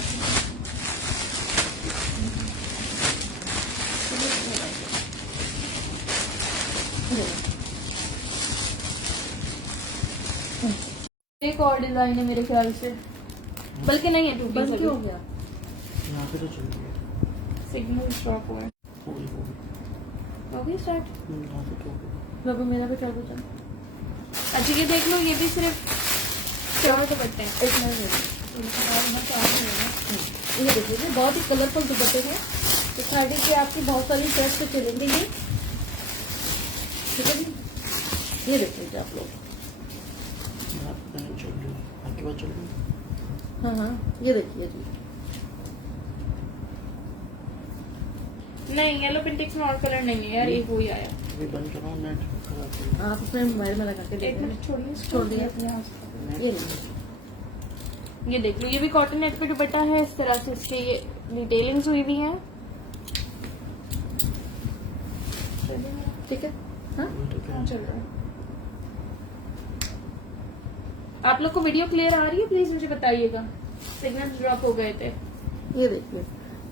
एक और डिजाइन है मेरे ख्याल से, बल्कि नहीं है, 2 बंद पीस क्यों हो गया? यहाँ पे तो चल रही है सिग्नल स्टॉप हुआ है। पूरी पूरी हो गई स्टार्ट। यहाँ पे तो बाबू मेरा भी कर दो चल। अच्छा ये देख लो, ये भी सिर्फ 4 दुपट्टे हैं। एक मिनट ये देखिए ये बहुत ही कलरफुल दुपट्टे हैं। तो साड़ी की आपकी बहुत सारी ड्रेस पे चलेंगे ये, ठीक है जी। ये देखिए आप लोग, यहाँ पे नहीं चल रही आपके पास चल रही हाँ हाँ ये देखिए जी। नहीं, येलो पिंटेक्स में और कलर नहीं है यार, एक वही आया। अभी बंद कराओ नेट खराब हो गया। आप अपने मोबाइल में लगा के एक देखिए। मिनट छोड़िए, छोड़ दिया। यहाँ से। नेट ये देखिए ये देख लो, ये भी कॉटन नेट पे दुपट्टा है। इस तरह से इसके ये डिटेलिंग्स हुई हुई है। ठीक है। हाँ तो क्या हाँ, चल रहा है। आप लोग को वीडियो क्लियर आ रही है? प्लीज मुझे बताइएगा, सिग्नल ड्रॉप हो गए थे। ये देखिए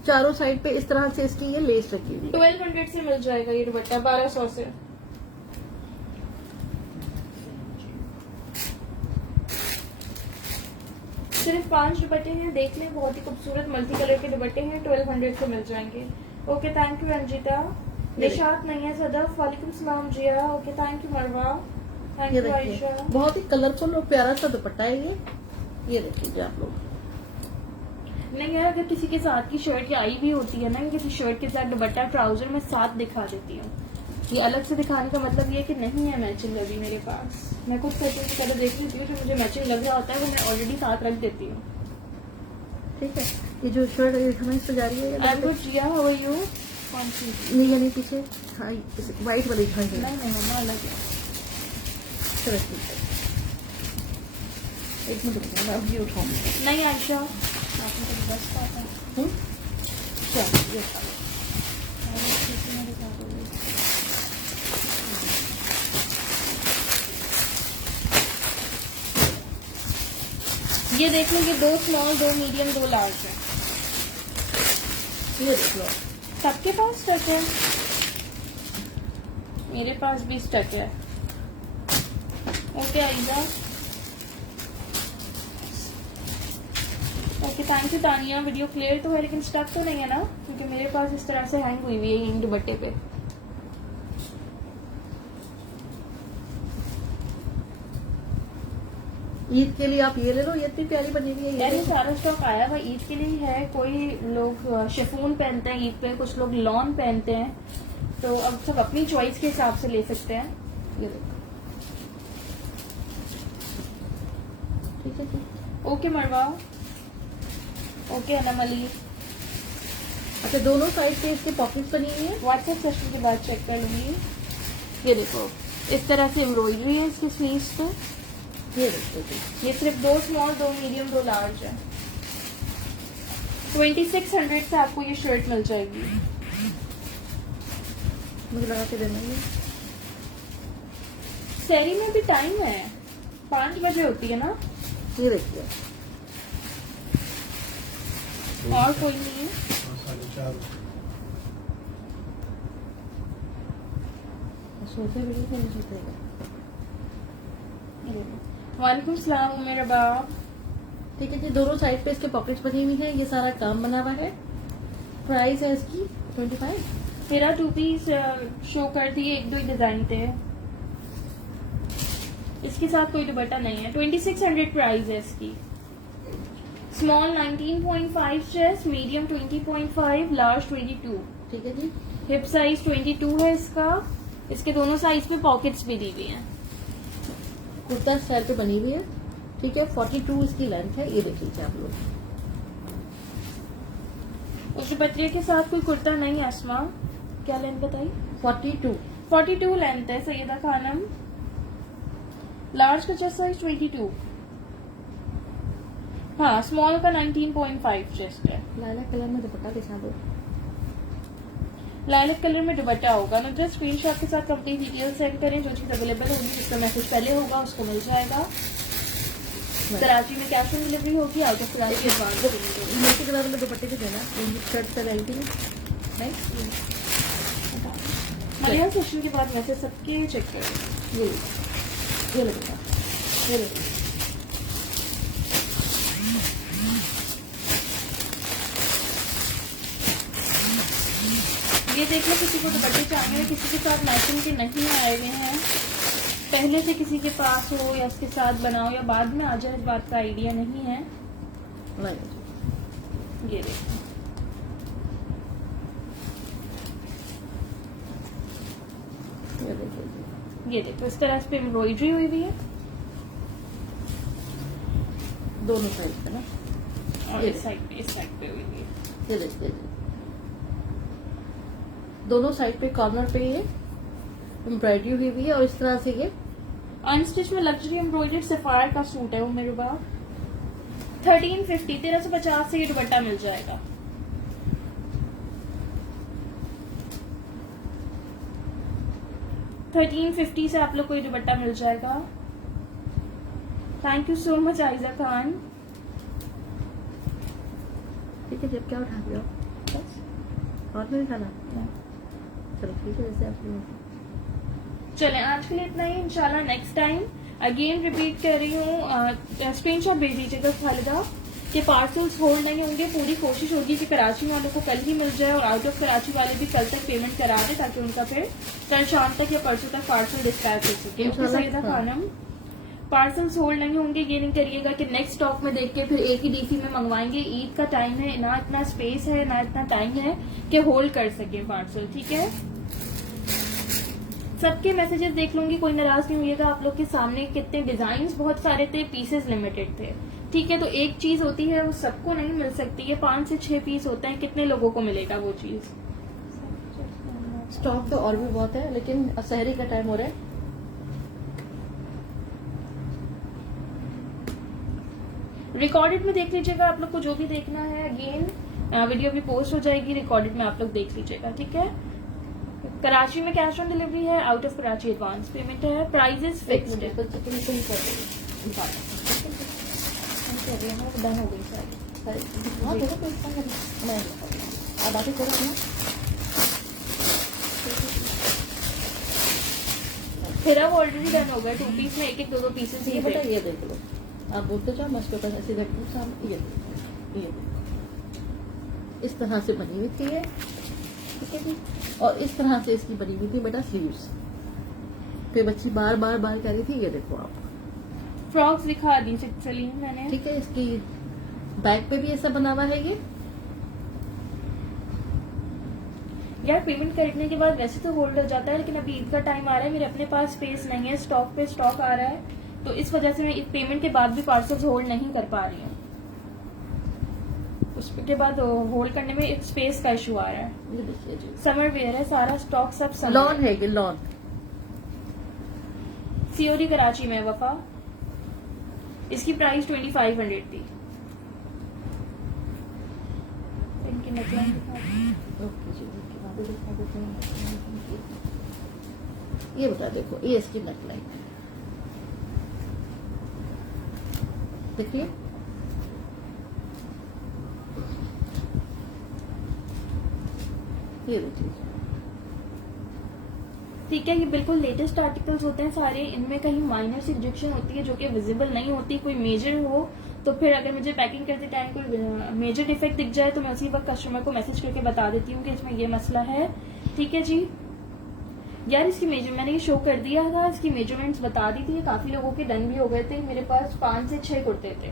चारों साइड पे इस तरह से इसकी ये लेस रखी हुई है। 1200 से मिल जाएगा ये दुपट्टा, 1200 से। सिर्फ 5 दुपट्टे हैं, देख लें। बहुत ही खूबसूरत मल्टी कलर के दुपट्टे हैं, 1200 से मिल जाएंगे। Okay, thank you Ranjita. Nishat नहीं है, सदफ। वालेकुम सलाम Ziya. Okay, thank you Marwa. Thank ये यू देखिए आयशा। बहुत ही कलरफुल और प्यारा सा दुपट्टा है ये देखिए जी आप लोग। नहीं यार, अगर किसी के साथ की शर्ट आई भी होती है ना, किसी शर्ट के साथ दुपट्टा ट्राउजर में साथ दिखा देती हूँ। ये अलग से दिखाने का मतलब ये है कि नहीं है मैचिंग अभी मेरे पास। मैं खुद सेटिंग से पहले देख लेती हूँ, जो मुझे मैचिंग लग रहा होता है वो मैं ऑलरेडी साथ रख देती हूँ। ठीक है। ये जो शर्ट हमें इस पे जा रही है I am good Ziya, how are you? कौन सी? नहीं यानी पीछे हाँ व्हाइट वाली दिखाई है। नहीं मम्मा अलग है। चलो ठीक है, एक मिनट रुकिए, मैं अभी उठाऊंगी। नहीं आयशा, आपने तो बस पाता है। चलो ये खा लो। ये देख लो, ये 2 स्मॉल, 2 मीडियम, 2 लार्ज है। ये देख लो सबके पास स्टक है, मेरे पास भी स्टक है। Okay Aiza. Okay, thank you Tania. Video clear तो है लेकिन स्टक तो नहीं है ना, क्योंकि मेरे पास इस तरह से हैंग हुई हुई है इन दुपट्टे पे। ईद के लिए आप ये ले लो, ये इतनी प्यारी बनी हुई है यार ये ये। सारा स्टॉक आया हुआ ईद के लिए है। कोई लोग शिफॉन पहनते हैं ईद पे, कुछ लोग लॉन पहनते हैं, तो अब सब अपनी चॉइस के हिसाब से ले सकते हैं। ये देखो ठीक है जी। ओके मरवा। ओके अनम अली। अच्छा दोनों साइड पे इसके पॉकेट्स बनी हुई है। व्हाट्सएप सेशन के बाद चेक कर लूंगी। ये देखो, इस तरह से एम्ब्रॉयडरी है इसके स्लीव्स पे। ये देखो जी, ये सिर्फ 2 स्मॉल, 2 मीडियम, 2 लार्ज है। 2600 से आपको ये शर्ट मिल जाएगी। मुझे लगा के देना ये। सैरी में भी टाइम है, 5 बजे होती है ना। ये देखिए और कोई नहीं है। 4:30 सोते भी नहीं सोते। वालेकुम सलाम उमेर अबाब। ठीक है जी, दोनों साइड पे इसके पॉकेट्स बनी हुई है। ये सारा काम बना हुआ है। प्राइस है इसकी 25। तेरा 2 पीस शो कर दिए, 1-2 ही डिजाइन थे। इसके साथ कोई दुपट्टा नहीं है। 2600 प्राइस है इसकी। Small 19.5 chest, medium 20.5, large 22। ठीक है जी। हिप साइज 22 है इसका। इसके दोनों साइज पे पॉकेट्स भी दी हुई हैं। कुर्ता स्टाइल पे बनी हुई है। ठीक है, 42 इसकी लेंथ है। ये देख लीजिए आप लोग। उस दुपट्टे के साथ कोई कुर्ता नहीं है अस्मा। क्या लेंथ बताई? 42 लेंथ है सैयदा खानम। लार्ज का चेस्ट साइज 22। हाँ, स्मॉल का 19.5 चेस्ट है। लाइलैक कलर में दुपट्टा दिखा दो। लाइलैक कलर में दुपट्टा होगा। ना जस्ट स्क्रीनशॉट के साथ कंप्लीट डिटेल सेंड करें। जो चीज अवेलेबल होगी, जिसका मैसेज पहले होगा उसको मिल जाएगा। कराची में कैश ऑन डिलीवरी होगी, आउट ऑफ कराची एडवांस होगी। मल्टी कलर में दुपट्टे भी देना। शर्ट से वेराइटी नहीं। मलया सेशन के बाद मैसेज सबके चेक करें। ये लगेगा। ये लगेगा। ये देख लो, किसी को दुपट्टे चाहिए, किसी के साथ मैचिंग के नहीं आए हुए हैं, पहले से किसी के पास हो या इसके साथ बनाओ या बाद में आ जाए, इस बात का आइडिया नहीं है। ये देखो, ये देखो इस तरह से एम्ब्रॉयडरी हुई हुई है दोनों साइड पे ना। और इस साइड पे हुई हुई है। ये देखिए, दोनों साइड पे कॉर्नर पे ये एम्ब्रॉयडरी हुई हुई है और इस तरह से ये अनस्टिच में लग्जरी एम्ब्रॉयडर्ड सफायर का सूट है वो मेरे पास। 1350 1350 से ये दुपट्टा मिल जाएगा। $1350 से आप लोग को ये दुपट्टा मिल जाएगा। Thank you so much Aiza Khan. ठीक है, जब क्या उठा दिया और नहीं खाना। चलो ठीक है, जैसे आप लोग चलें, आज के लिए इतना ही। इंशाल्लाह नेक्स्ट टाइम अगेन रिपीट कर रही हूँ, स्क्रीनशॉट भेज दीजिएगा खालिदा कि पार्सल्स होल्ड नहीं होंगे। पूरी कोशिश होगी कि कराची वालों को कल ही मिल जाए और आउट ऑफ कराची वाले भी कल तक पेमेंट करा दे, ताकि उनका फिर कल शाम तक या परसों तक पार्सल डिस्पैच हो सके। सैयदा खानम, पार्सल्स होल्ड नहीं होंगे। ये नहीं करिएगा कि नेक्स्ट स्टॉक में देख के फिर एक ही डीसी में मंगवाएंगे। ईद का टाइम है, ना इतना स्पेस है ना इतना टाइम है कि होल्ड कर सके पार्सल। ठीक है, सबके मैसेजेस देख लूंगी, कोई नाराज नहीं होइएगा। आप लोग के सामने कितने डिजाइन बहुत सारे थे, पीसेस लिमिटेड थे। ठीक है, तो एक चीज होती है वो सबको नहीं मिल सकती है, 5 से 6 पीस होते हैं, कितने लोगों को मिलेगा वो चीज। स्टॉक तो और भी बहुत है, लेकिन सहरी का टाइम हो रहा है। रिकॉर्डेड में देख लीजिएगा आप लोग को जो भी देखना है। अगेन वीडियो भी पोस्ट हो जाएगी, रिकॉर्डेड में आप लोग देख लीजिएगा। ठीक है, कराची में कैश ऑन डिलीवरी है, out of Karachi advance payment है, प्राइजेस फिक्स्ड है। डन हो गई सारी। अब आगे करो ना। फिर अब ऑलरेडी डन हो गया। 2 पीस में एक 2 पीसेस ही ये थे। बेटा ये देख लो, आप बोलते जाओ, मैं उसके ऊपर ऐसे देखो सामने। ये इस तरह से बनी हुई थी ये। ठीक है जी, और इस तरह से इसकी बनी हुई थी बेटा स्लीव्स पे। बच्ची बार बार कह रही थी, ये देखो आप। फ्रॉक्स दिखा दी सलीम मैंने। ठीक है, इसकी बैक पे भी ऐसा बना हुआ है ये। यार पेमेंट करने के बाद वैसे तो होल्ड हो जाता है, लेकिन अभी ईद का टाइम आ रहा है, मेरे अपने पास स्पेस नहीं है, स्टॉक पे स्टॉक आ रहा है, तो इस वजह से मैं पेमेंट के बाद भी पार्सल्स होल्ड नहीं कर पा रही हूँ। उसके बाद होल्ड करने में एक स्पेस का इशू आ रहा है। ये देखिए जी, समर वेयर है सारा स्टॉक, सब समर लॉन है ये, लॉन। सीओडी कराची में वफा। इसकी प्राइस 2500 थी। इनकी नेकलाइन दिखा दो। ओके जी, ओके, आगे दिखा देते हैं। ये बता देखो, ये इसकी नेकलाइन देखिए। ये देखिए, ठीक है, ये बिल्कुल लेटेस्ट आर्टिकल्स होते हैं सारे। इनमें कहीं माइनर सी रिजेक्शन होती है जो कि विजिबल नहीं होती। कोई मेजर हो तो फिर अगर मुझे पैकिंग करते टाइम कोई मेजर डिफेक्ट दिख जाए तो मैं उसी वक्त कस्टमर को मैसेज करके बता देती हूँ कि इसमें ये मसला है। ठीक है जी। यार इसकी मैंने ये शो कर दिया था, इसकी मेजरमेंट्स बता दी थी। काफी लोगों के डन भी हो गए थे। मेरे पास 5 से 6 कुर्ते थे।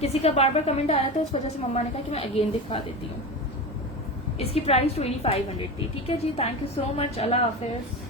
किसी का बार बार कमेंट आ रहा था, उस वजह से मम्मा ने कहा कि मैं अगेन दिखा देती हूँ। इसकी प्राइस 2500 थी। ठीक है जी, थैंक यू सो मच, अल्लाह हाफिज।